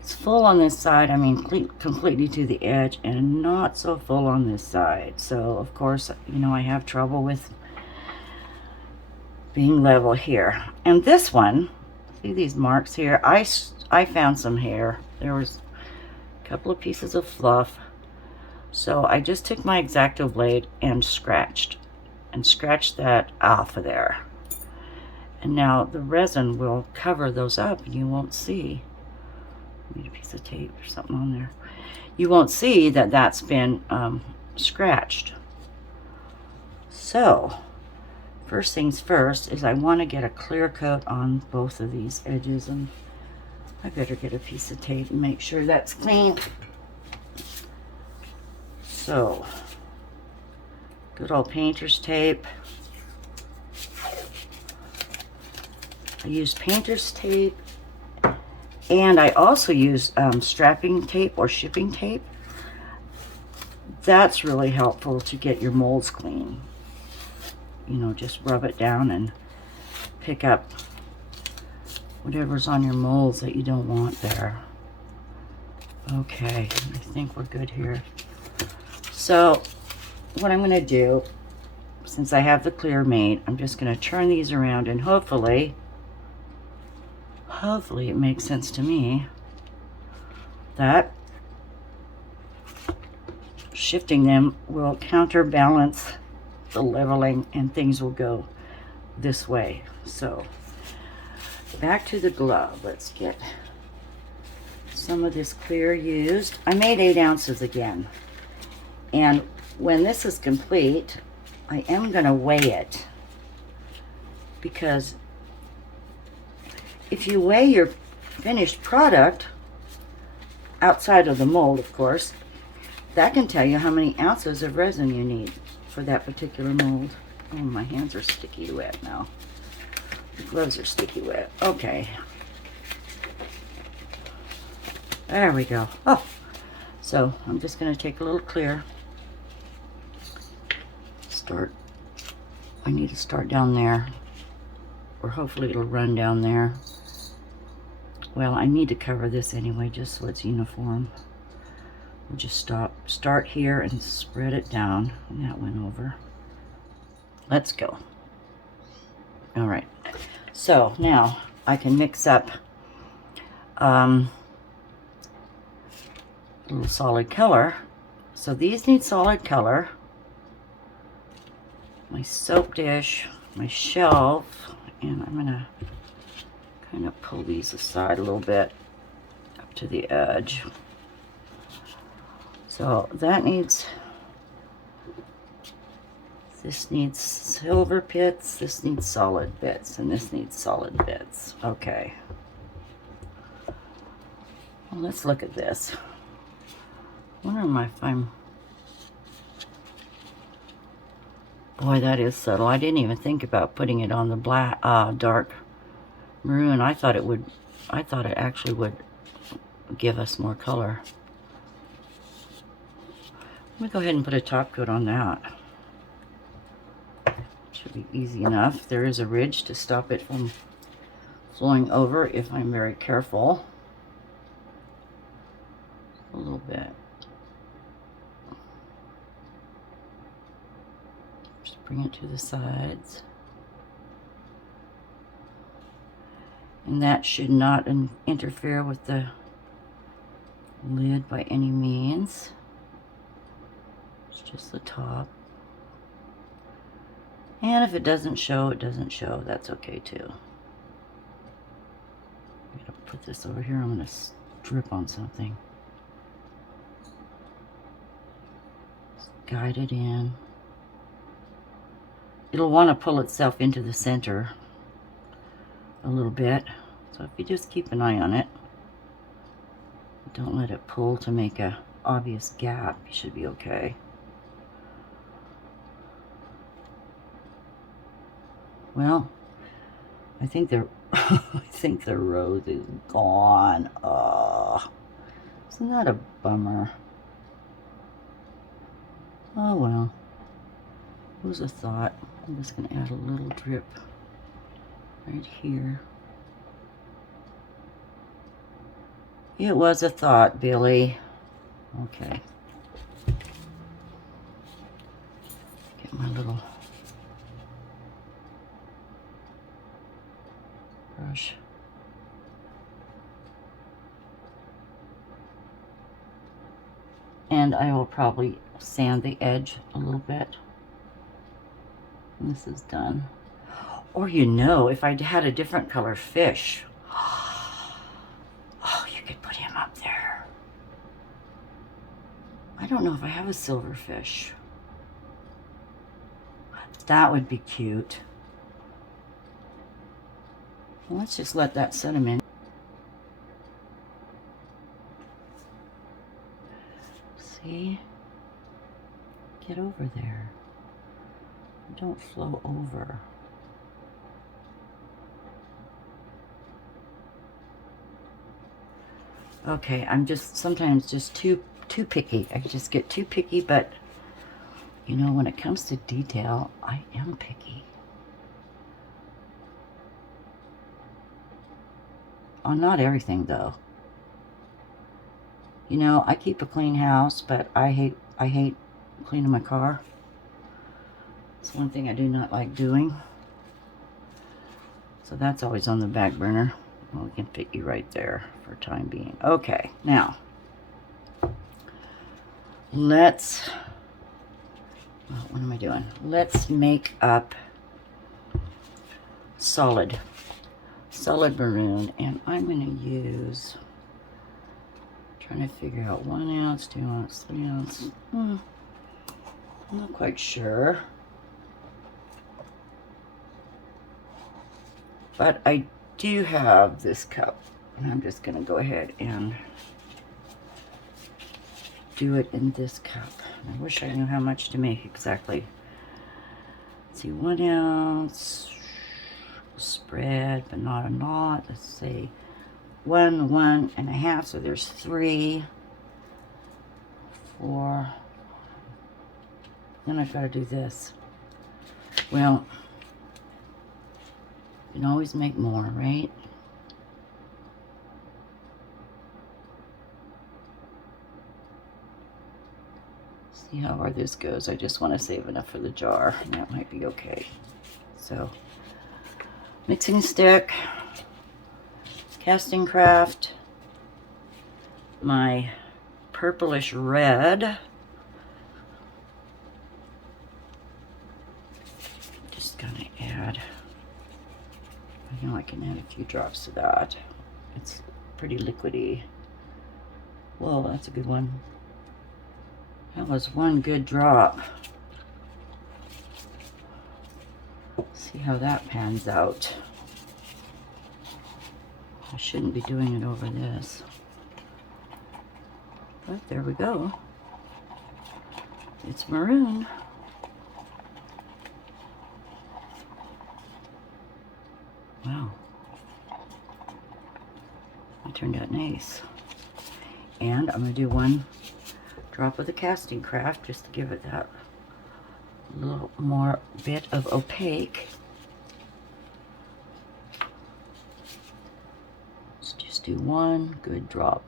it's full on this side, I mean completely to the edge, and not so full on this side. So of course, you know, I have trouble with being level here. And this one, see these marks here, I found some hair. There was a couple of pieces of fluff. So I just took my X-Acto blade and scratched that off of there. And now the resin will cover those up and you won't see. Need a piece of tape or something on there. You won't see that that's been scratched. So, first things first is I want to get a clear coat on both of these edges, and I better get a piece of tape and make sure that's clean. So, good old painter's tape. I use painter's tape, and I also use strapping tape or shipping tape. That's really helpful to get your molds clean. You know, just rub it down and pick up whatever's on your molds that you don't want there. Okay, I think we're good here. So what I'm going to do, since I have the clear made, I'm just going to turn these around, and hopefully it makes sense to me that shifting them will counterbalance the leveling and things will go this way. So back to the glove. Let's get some of this clear used. I made 8 ounces again, and when this is complete I am going to weigh it, because if you weigh your finished product outside of the mold, of course, that can tell you how many ounces of resin you need for that particular mold. Oh, my hands are sticky wet now. The gloves are sticky wet. Okay. There we go. Oh, so I'm just going to take a little clear. I need to start down there, or hopefully it'll run down there. Well, I need to cover this anyway, just so it's uniform. We'll just start here and spread it down. And that went over. Let's go. All right. So now I can mix up a little solid color. So these need solid color. My soap dish, my shelf, and I'm gonna kind of pull these aside a little bit up to the edge. So that needs, this needs silver bits, this needs solid bits, and this needs solid bits. Okay. Well, let's look at this. I wonder if I'm, boy, that is subtle. I didn't even think about putting it on the black, dark maroon. I thought it actually would give us more color. Let me go ahead and put a top coat on that. Should be easy enough. There is a ridge to stop it from flowing over if I'm very careful. A little bit. Just bring it to the sides. And that should not interfere with the lid by any means. It's just the top. And if it doesn't show, it doesn't show. That's okay too. I'm gonna put this over here. I'm gonna strip on something. Just guide it in. It'll want to pull itself into the center a little bit. So if you just keep an eye on it, don't let it pull to make a obvious gap, you should be okay. Well, I think the rose is gone. Oh, isn't that a bummer? Oh well. Who's a thought? I'm just going to add a little drip right here. It was a thought, Billy. Okay. Get my little brush. And I will probably sand the edge a little bit when this is done. Or, you know, if I'd had a different color fish. Oh, you could put him up there. I don't know if I have a silver fish. That would be cute. Well, let's just let that sediment. See? Get over there. Don't flow over. Okay, I'm just sometimes just too picky. I just get too picky, but you know, when it comes to detail, I am picky. On not everything though. You know, I keep a clean house, but I hate cleaning my car. It's one thing I do not like doing. So that's always on the back burner. Well, we can fit you right there for time being. Okay, now let's, well, what am I doing? Let's make up solid maroon, and I'm going to use, trying to figure out 1 ounce, 2 ounce, 3 ounce. I'm not quite sure. But I do have this cup, and I'm just going to go ahead and do it in this cup. I wish I knew how much to make exactly. Let's see, 1 ounce spread, but not a lot. Let's say 1.5. So there's 3, 4. Then I've got to do this. Well, you can always make more, right? See how far this goes. I just want to save enough for the jar, and that might be okay. So, mixing stick, casting craft, my purplish red. Just gonna add, I know I can add a few drops to that. It's pretty liquidy. Whoa, that's a good one. That was one good drop. See how that pans out. I shouldn't be doing it over this. But there we go. It's maroon. Wow. It turned out nice. And I'm going to do 1 drop of the casting craft just to give it that little more bit of opaque. Let's just do 1 good drop.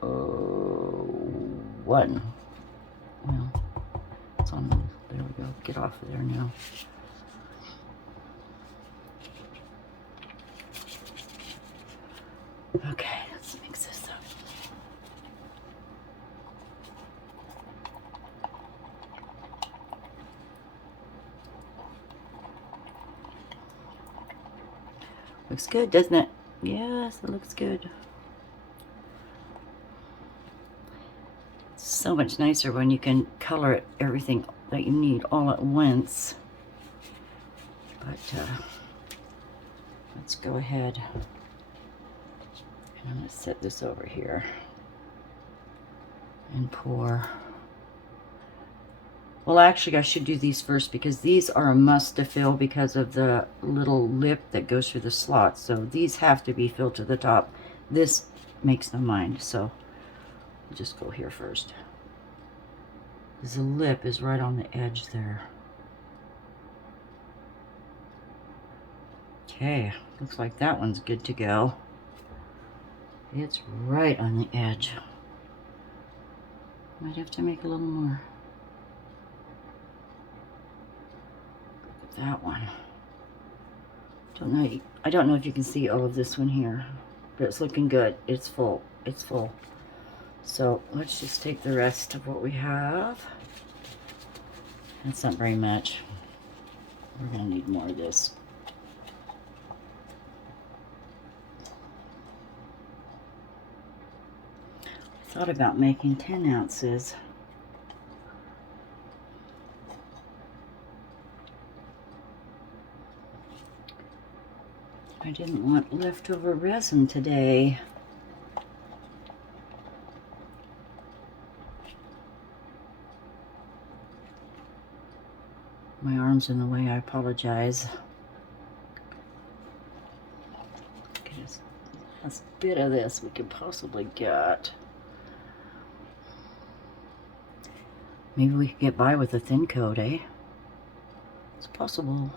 1. Well, it's on. There we go. Get off of there now. Okay, let's mix this up. Looks good, doesn't it? Yes, it looks good. It's so much nicer when you can color it, everything that you need all at once. But let's go ahead. And I'm going to set this over here and pour. Well, actually, I should do these first because these are a must to fill because of the little lip that goes through the slot. So these have to be filled to the top. This makes no mind. So I'll just go here first. The lip is right on the edge there. Okay, looks like that one's good to go. It's right on the edge. Might have to make a little more. Look at that one. I don't know if you can see all of this one here, but it's looking good. It's full. It's full. So let's just take the rest of what we have. That's not very much. We're gonna need more of this. thought about making 10 ounces. I didn't want leftover resin today. My arm's in the way, I apologize. Get as last bit of this we can possibly get. Maybe we could get by with a thin coat, eh? It's possible.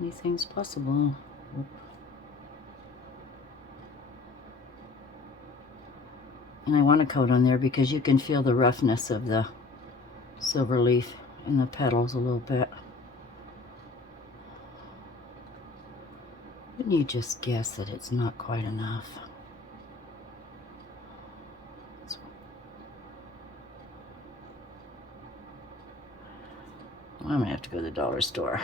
Anything's possible. Oop. And I want a coat on there because you can feel the roughness of the silver leaf in the petals a little bit. Wouldn't you just guess that it's not quite enough? I'm gonna have to go to the dollar store.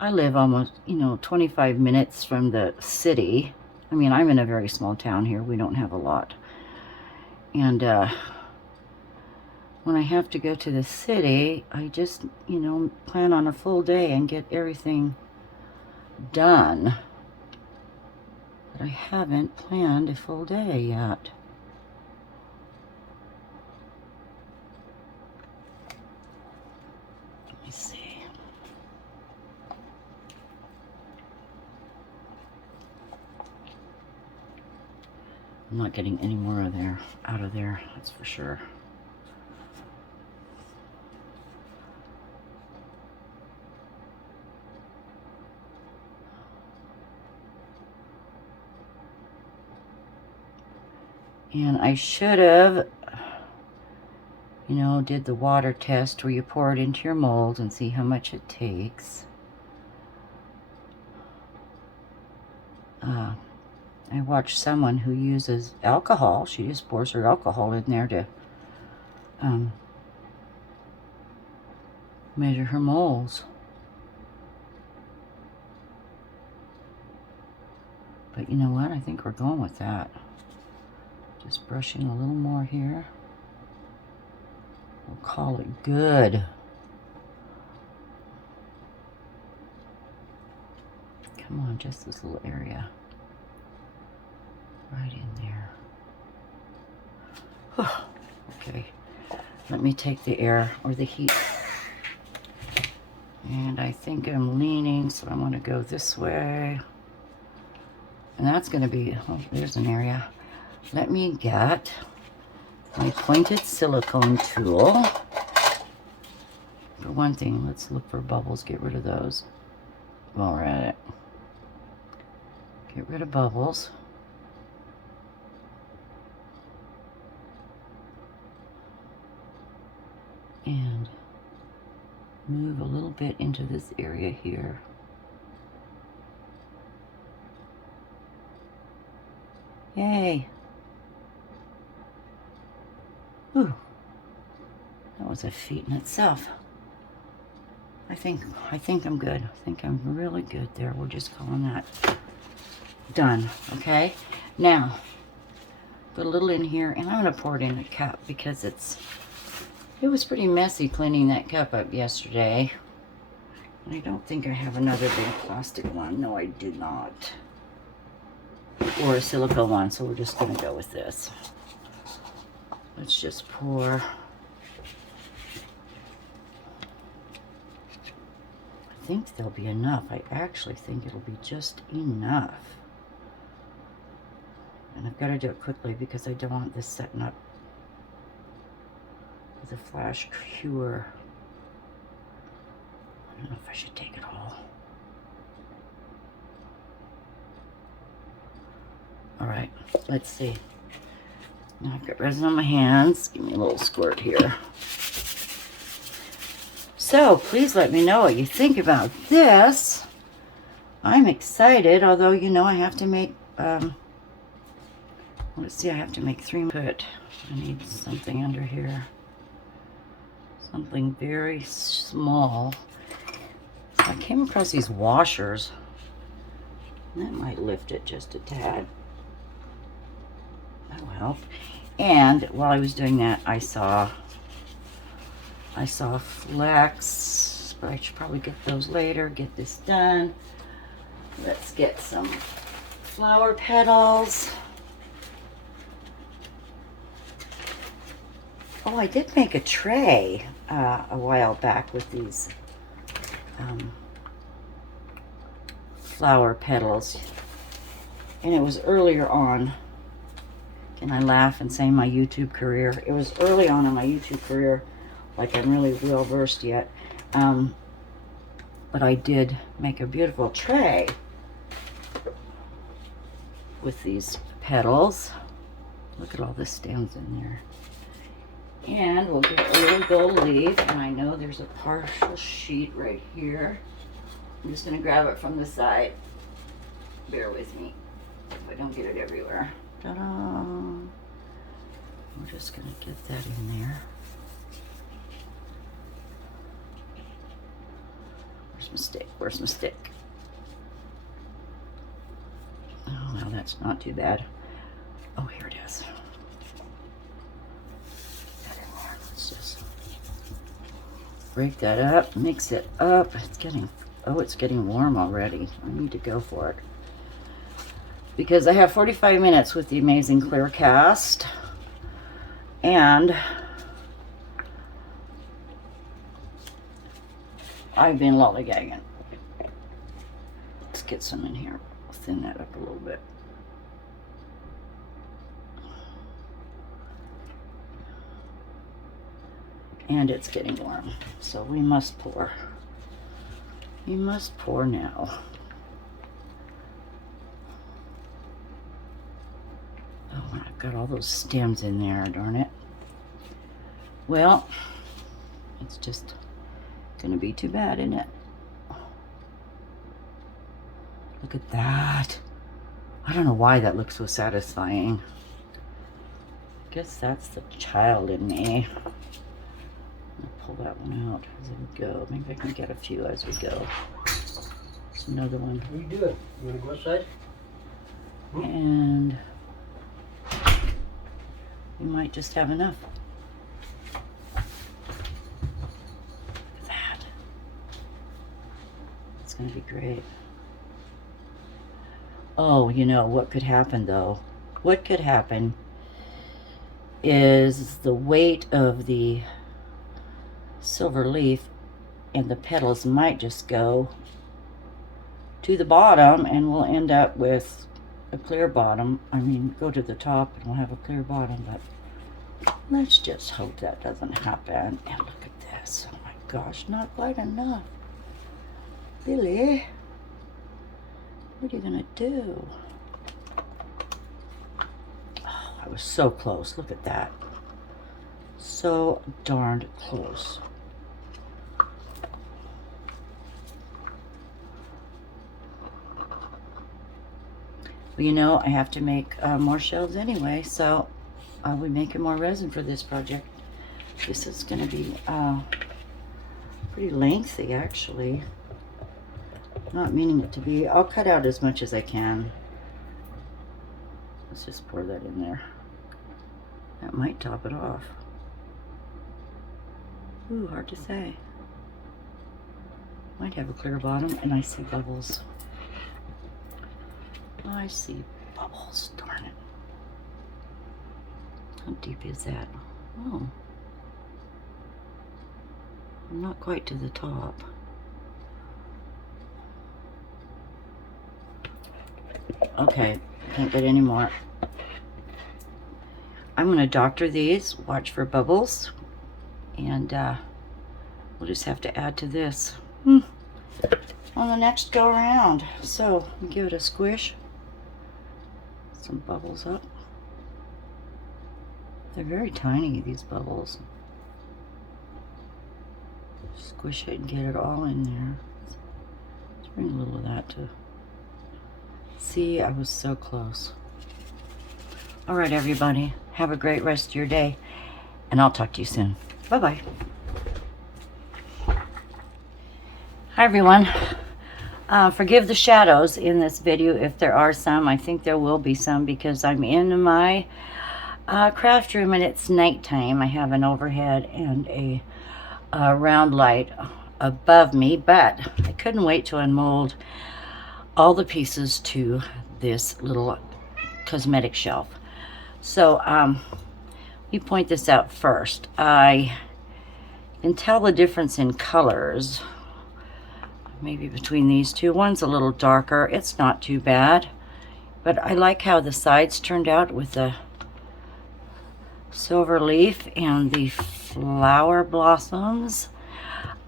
I live almost, 25 minutes from the city. I mean, I'm in a very small town here. We don't have a lot. And when I have to go to the city, I just, plan on a full day and get everything done. But I haven't planned a full day yet. Let me see. I'm not getting any more out of there, that's for sure. And I should have, did the water test where you pour it into your mold and see how much it takes. I watched someone who uses alcohol. She just pours her alcohol in there to measure her moles. But you know what? I think we're going with that. Just brushing a little more here. We'll call it good. Come on, just this little area. Right in there. Okay, let me take the air or the heat. And I think I'm leaning, so I'm going to go this way. And that's going to be, oh, there's an area. Let me get my pointed silicone tool. For one thing, let's look for bubbles, get rid of those while we're at it. Get rid of bubbles. And move a little bit into this area here. Yay! Ooh, that was a feat in itself. I think I'm good. I think I'm really good there. We're just calling that done. Okay. Now, put a little in here, and I'm gonna pour it in a cup because it was pretty messy cleaning that cup up yesterday. And I don't think I have another big plastic one. No, I do not. Or a silicone one, so we're just gonna go with this. Let's just pour. I think there'll be enough. I actually think it'll be just enough. And I've got to do it quickly because I don't want this setting up with a flash cure. I don't know if I should take it all. All right, let's see. Now I've got resin on my hands. Give me a little squirt here. So please let me know what you think about this. I'm excited, although I have to make, let's see, I have to make 3 put. I need something under here. Something very small. I came across these washers That might lift it just a tad. That'll help. And while I was doing that, I saw flecks, but I should probably get those later. Get this done. Let's get some flower petals. Oh, I did make a tray a while back with these flower petals, and it was earlier on. Can I laugh and say my YouTube career? It was early on in my YouTube career, like I'm really well versed yet. But I did make a beautiful tray with these petals. Look at all the stems in there. And we'll get a little gold leaf, and I know there's a partial sheet right here. I'm just gonna grab it from the side. Bear with me if I don't get it everywhere. Ta-da! We're just gonna get that in there. Where's my stick? Where's my stick? Oh, well, that's not too bad. Oh, here it is. Get that in there. Let's just break that up, mix it up. It's getting warm already. I need to go for it. Because I have 45 minutes with the amazing clear cast. And I've been lollygagging. Let's get some in here. Thin that up a little bit. And it's getting warm, so we must pour. You must pour now. Oh, I've got all those stems in there, darn it. Well, it's just gonna be too bad, isn't it? Look at that. I don't know why that looks so satisfying. I guess that's the child in me. I'll pull that one out as we go. Maybe I can get a few as we go. There's another one. What are you doing? You want to go outside? And you might just have enough. Look at that. It's going to be great. Oh, you know what could happen though? What could happen is the weight of the silver leaf and the petals might just go to the bottom, and we'll end up with a clear bottom. I mean, go to the top and we'll have a clear bottom, but let's just hope that doesn't happen. And look at this. Oh my gosh, not quite enough. Billie, what are you gonna do? Oh, I was so close. Look at that. So darned close. Well, you know, I have to make more shelves anyway, so I'll be making more resin for this project. This is going to be pretty lengthy, actually. Not meaning it to be. I'll cut out as much as I can. Let's just pour that in there. That might top it off. Ooh, hard to say. Might have a clear bottom, and I see bubbles. I see bubbles, darn it. How deep is that? Oh. Not quite to the top. Okay, can't get any more. I'm going to doctor these, watch for bubbles, and we'll just have to add to this on the next go around. So, give it a squish. Some bubbles up. They're very tiny, these bubbles. Squish it and get it all in there. Let's bring a little of that to... See, I was so close. All right, everybody. Have a great rest of your day, and I'll talk to you soon. Bye-bye. Hi, everyone. Forgive the shadows in this video if there are some. I think there will be some because I'm in my craft room and it's nighttime. I have an overhead and a round light above me, but I couldn't wait to unmold all the pieces to this little cosmetic shelf. So you point this out first. I can tell the difference in colors, maybe between these two. One's a little darker. It's not too bad, but I like how the sides turned out with the silver leaf and the flower blossoms.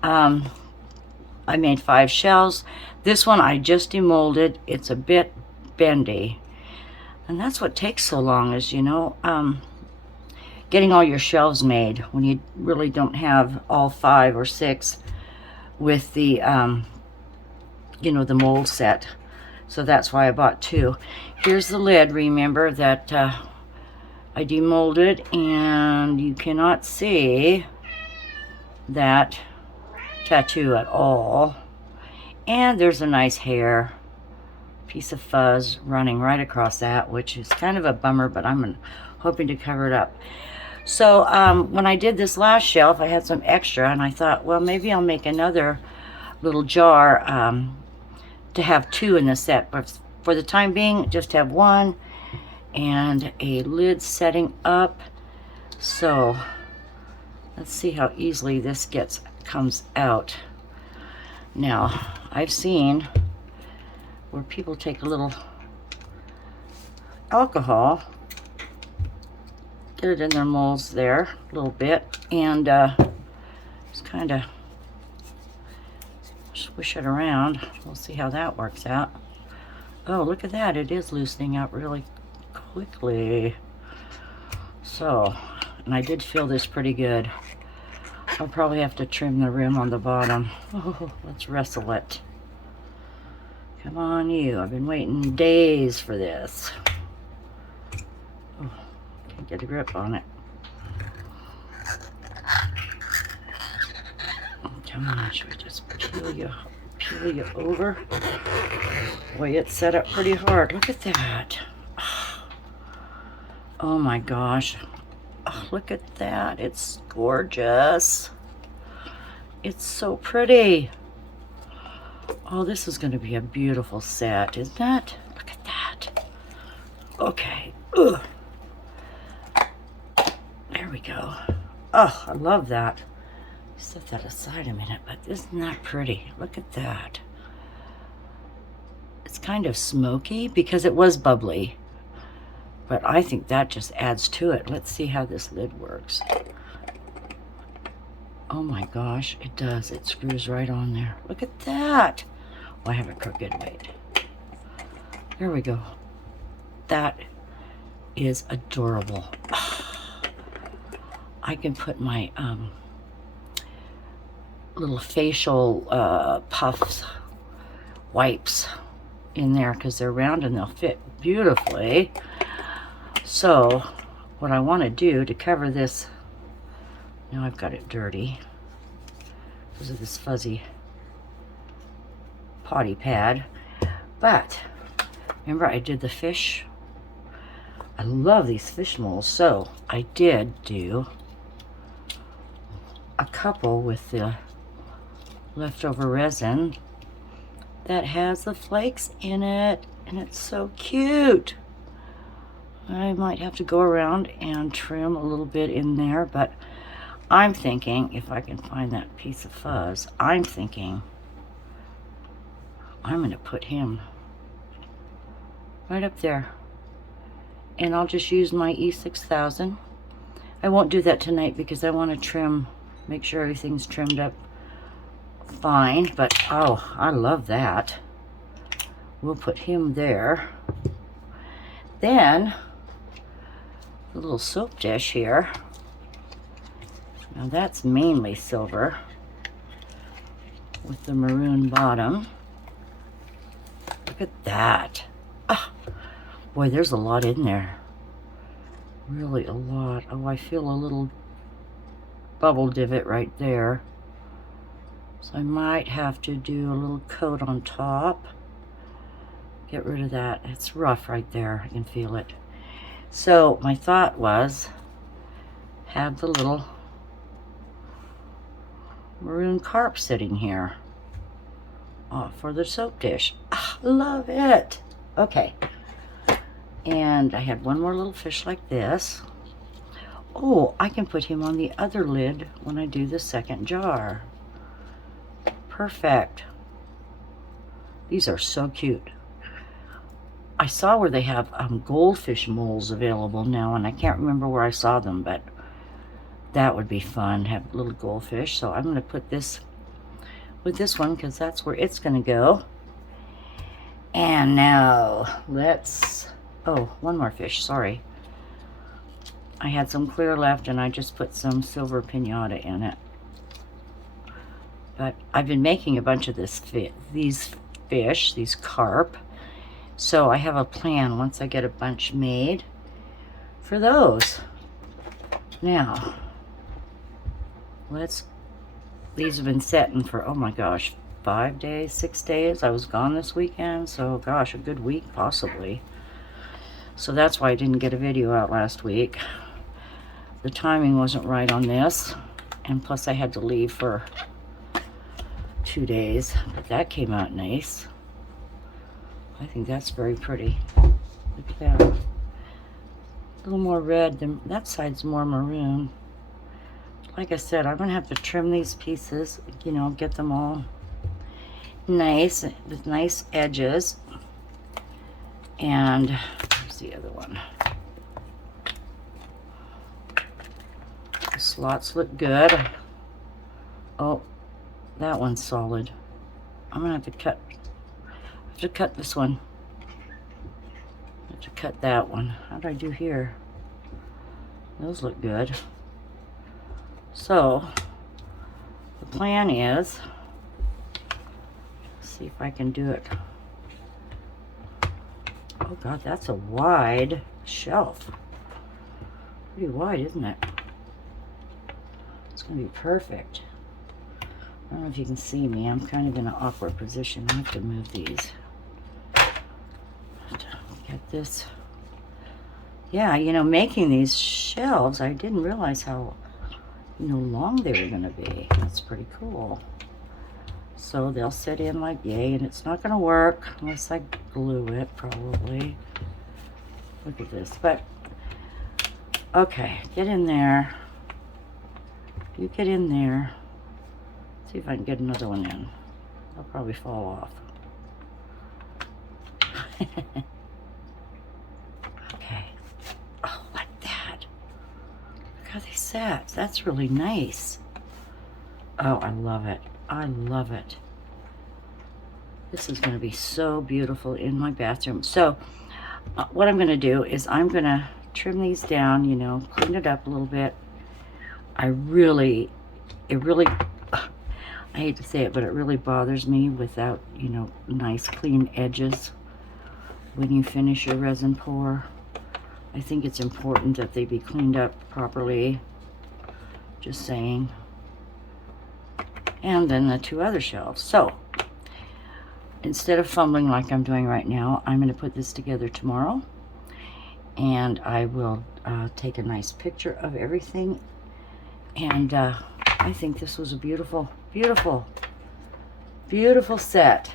I made 5 shells. This one I just demolded. It's a bit bendy, and that's what takes so long, is, you know, getting all your shelves made when you really don't have all 5 or 6 with the you know, the mold set. So that's why I bought 2. Here's the lid. Remember that I demolded, and you cannot see that tattoo at all. And there's a nice hair piece of fuzz running right across that, which is kind of a bummer, but I'm hoping to cover it up. So when I did this last shelf, I had some extra, and I thought, well, maybe I'll make another little jar to have 2 in the set, but for the time being, just have 1 and a lid setting up. So let's see how easily this comes out. Now, I've seen where people take a little alcohol, get it in their molds there a little bit, and just kind of swish it around. We'll see how that works out. Oh, look at that. It is loosening up really quickly. So, and I did feel this pretty good. I'll probably have to trim the rim on the bottom. Oh, let's wrestle it. Come on, you. I've been waiting days for this. Oh, can't get a grip on it. Come on, should we just peel you over? Boy, it's set up pretty hard. Look at that. Oh my gosh. Oh, look at that. It's gorgeous. It's so pretty. Oh, this is going to be a beautiful set, isn't it? Look at that. Okay. Ugh. There we go. Oh, I love that. Set that aside a minute, but isn't that pretty? Look at that. It's kind of smoky because it was bubbly, but I think that just adds to it. Let's see how this lid works. Oh my gosh, it does. It screws right on there. Look at that. Oh, I have it crooked. Wait. There we go. That is adorable. I can put my little facial puffs, wipes in there because they're round and they'll fit beautifully. So what I want to do to cover this, now I've got it dirty because of this fuzzy potty pad, but remember I did the fish. I love these fish molds, so I did do a couple with the leftover resin that has the flakes in it, and it's so cute. I might have to go around and trim a little bit in there, but I'm thinking, if I can find that piece of fuzz, I'm thinking I'm going to put him right up there, and I'll just use my E6000. I won't do that tonight because I want to trim, make sure everything's trimmed up fine, but oh, I love that. We'll put him there. Then the little soap dish here, now that's mainly silver with the maroon bottom. Look at that. Ah, boy, there's a lot in there, really a lot. Oh, I feel a little bubble divot right there. So I might have to do a little coat on top. Get rid of that. It's rough right there. I can feel it. So my thought was have the little maroon carp sitting here for the soap dish. Ah, love it. Okay. And I had one more little fish like this. Oh, I can put him on the other lid when I do the second jar. Perfect. These are so cute. I saw where they have goldfish molds available now, and I can't remember where I saw them, but that would be fun, have little goldfish. So I'm going to put this with this one because that's where it's going to go. And now let's, oh, one more fish, sorry. I had some clear left and I just put some silver pinata in it. But I've been making a bunch of these fish, these carp. So I have a plan once I get a bunch made for those. Now, these have been setting for, oh my gosh, 5 days, 6 days. I was gone this weekend, so gosh, a good week possibly. So that's why I didn't get a video out last week. The timing wasn't right on this, and plus I had to leave for 2 days, but that came out nice. I think that's very pretty. Look at that. A little more red than that side's more maroon. Like I said, I'm gonna have to trim these pieces, you know, get them all nice with nice edges. And here's the other one. The slots look good. Oh, that one's solid. I'm gonna have to cut this one. I have to cut that one. How did I do here? Those look good. So the plan is, see if I can do it. Oh God, that's a wide shelf. Pretty wide, isn't it? It's gonna be perfect. I don't know if you can see me. I'm kind of in an awkward position. I have to move these. Get this. Yeah, you know, making these shelves, I didn't realize how, you know, long they were going to be. That's pretty cool. So they'll sit in like yay, and it's not going to work unless I glue it, probably. Look at this. But, okay, get in there. You get in there. See if I can get another one in. They'll probably fall off. Okay. Oh, like that. Look how they sat. That's really nice. Oh, I love it. I love it. This is going to be so beautiful in my bathroom. So, what I'm going to do is I'm going to trim these down, you know, clean it up a little bit. I hate to say it, but it really bothers me without, you know, nice clean edges when you finish your resin pour. I think it's important that they be cleaned up properly. Just saying. And then the two other shelves. So, instead of fumbling like I'm doing right now, I'm going to put this together tomorrow. And I will take a nice picture of everything. And I think this was a beautiful, beautiful, beautiful set.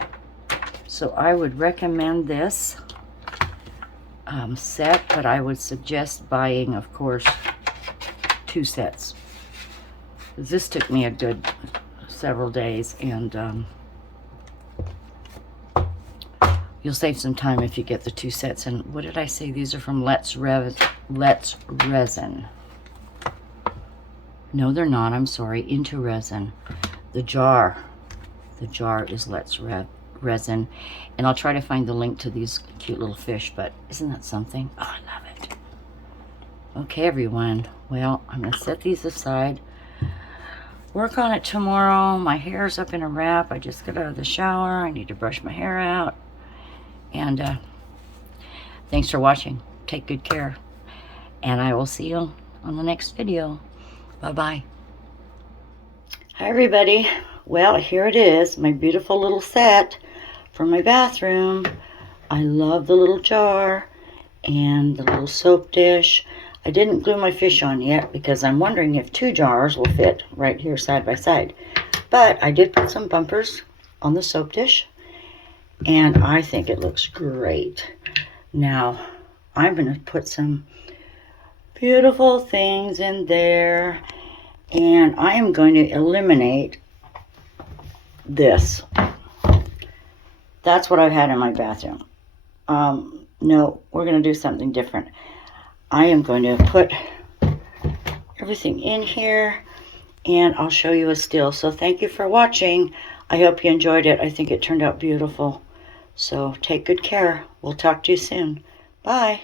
So I would recommend this set, but I would suggest buying, of course, 2 sets. This took me a good several days, and you'll save some time if you get the 2 sets. And what did I say? These are from Let's Resin. No, they're not. I'm sorry. IntoResin. The jar is Let's Resin. And I'll try to find the link to these cute little fish, but isn't that something? Oh, I love it. Okay, everyone. Well, I'm going to set these aside. Work on it tomorrow. My hair's up in a wrap. I just got out of the shower. I need to brush my hair out. And thanks for watching. Take good care. And I will see you on the next video. Bye-bye. Hi, everybody. Well, here it is, my beautiful little set for my bathroom. I love the little jar and the little soap dish. I didn't glue my fish on yet because I'm wondering if 2 jars will fit right here side by side. But I did put some bumpers on the soap dish, and I think it looks great. Now, I'm going to put some beautiful things in there, and I am going to eliminate this. That's what I've had in my bathroom. No, we're going to do something different. I am going to put everything in here, and I'll show you a still. So thank you for watching. I hope you enjoyed it. I think it turned out beautiful. So take good care. We'll talk to you soon. Bye.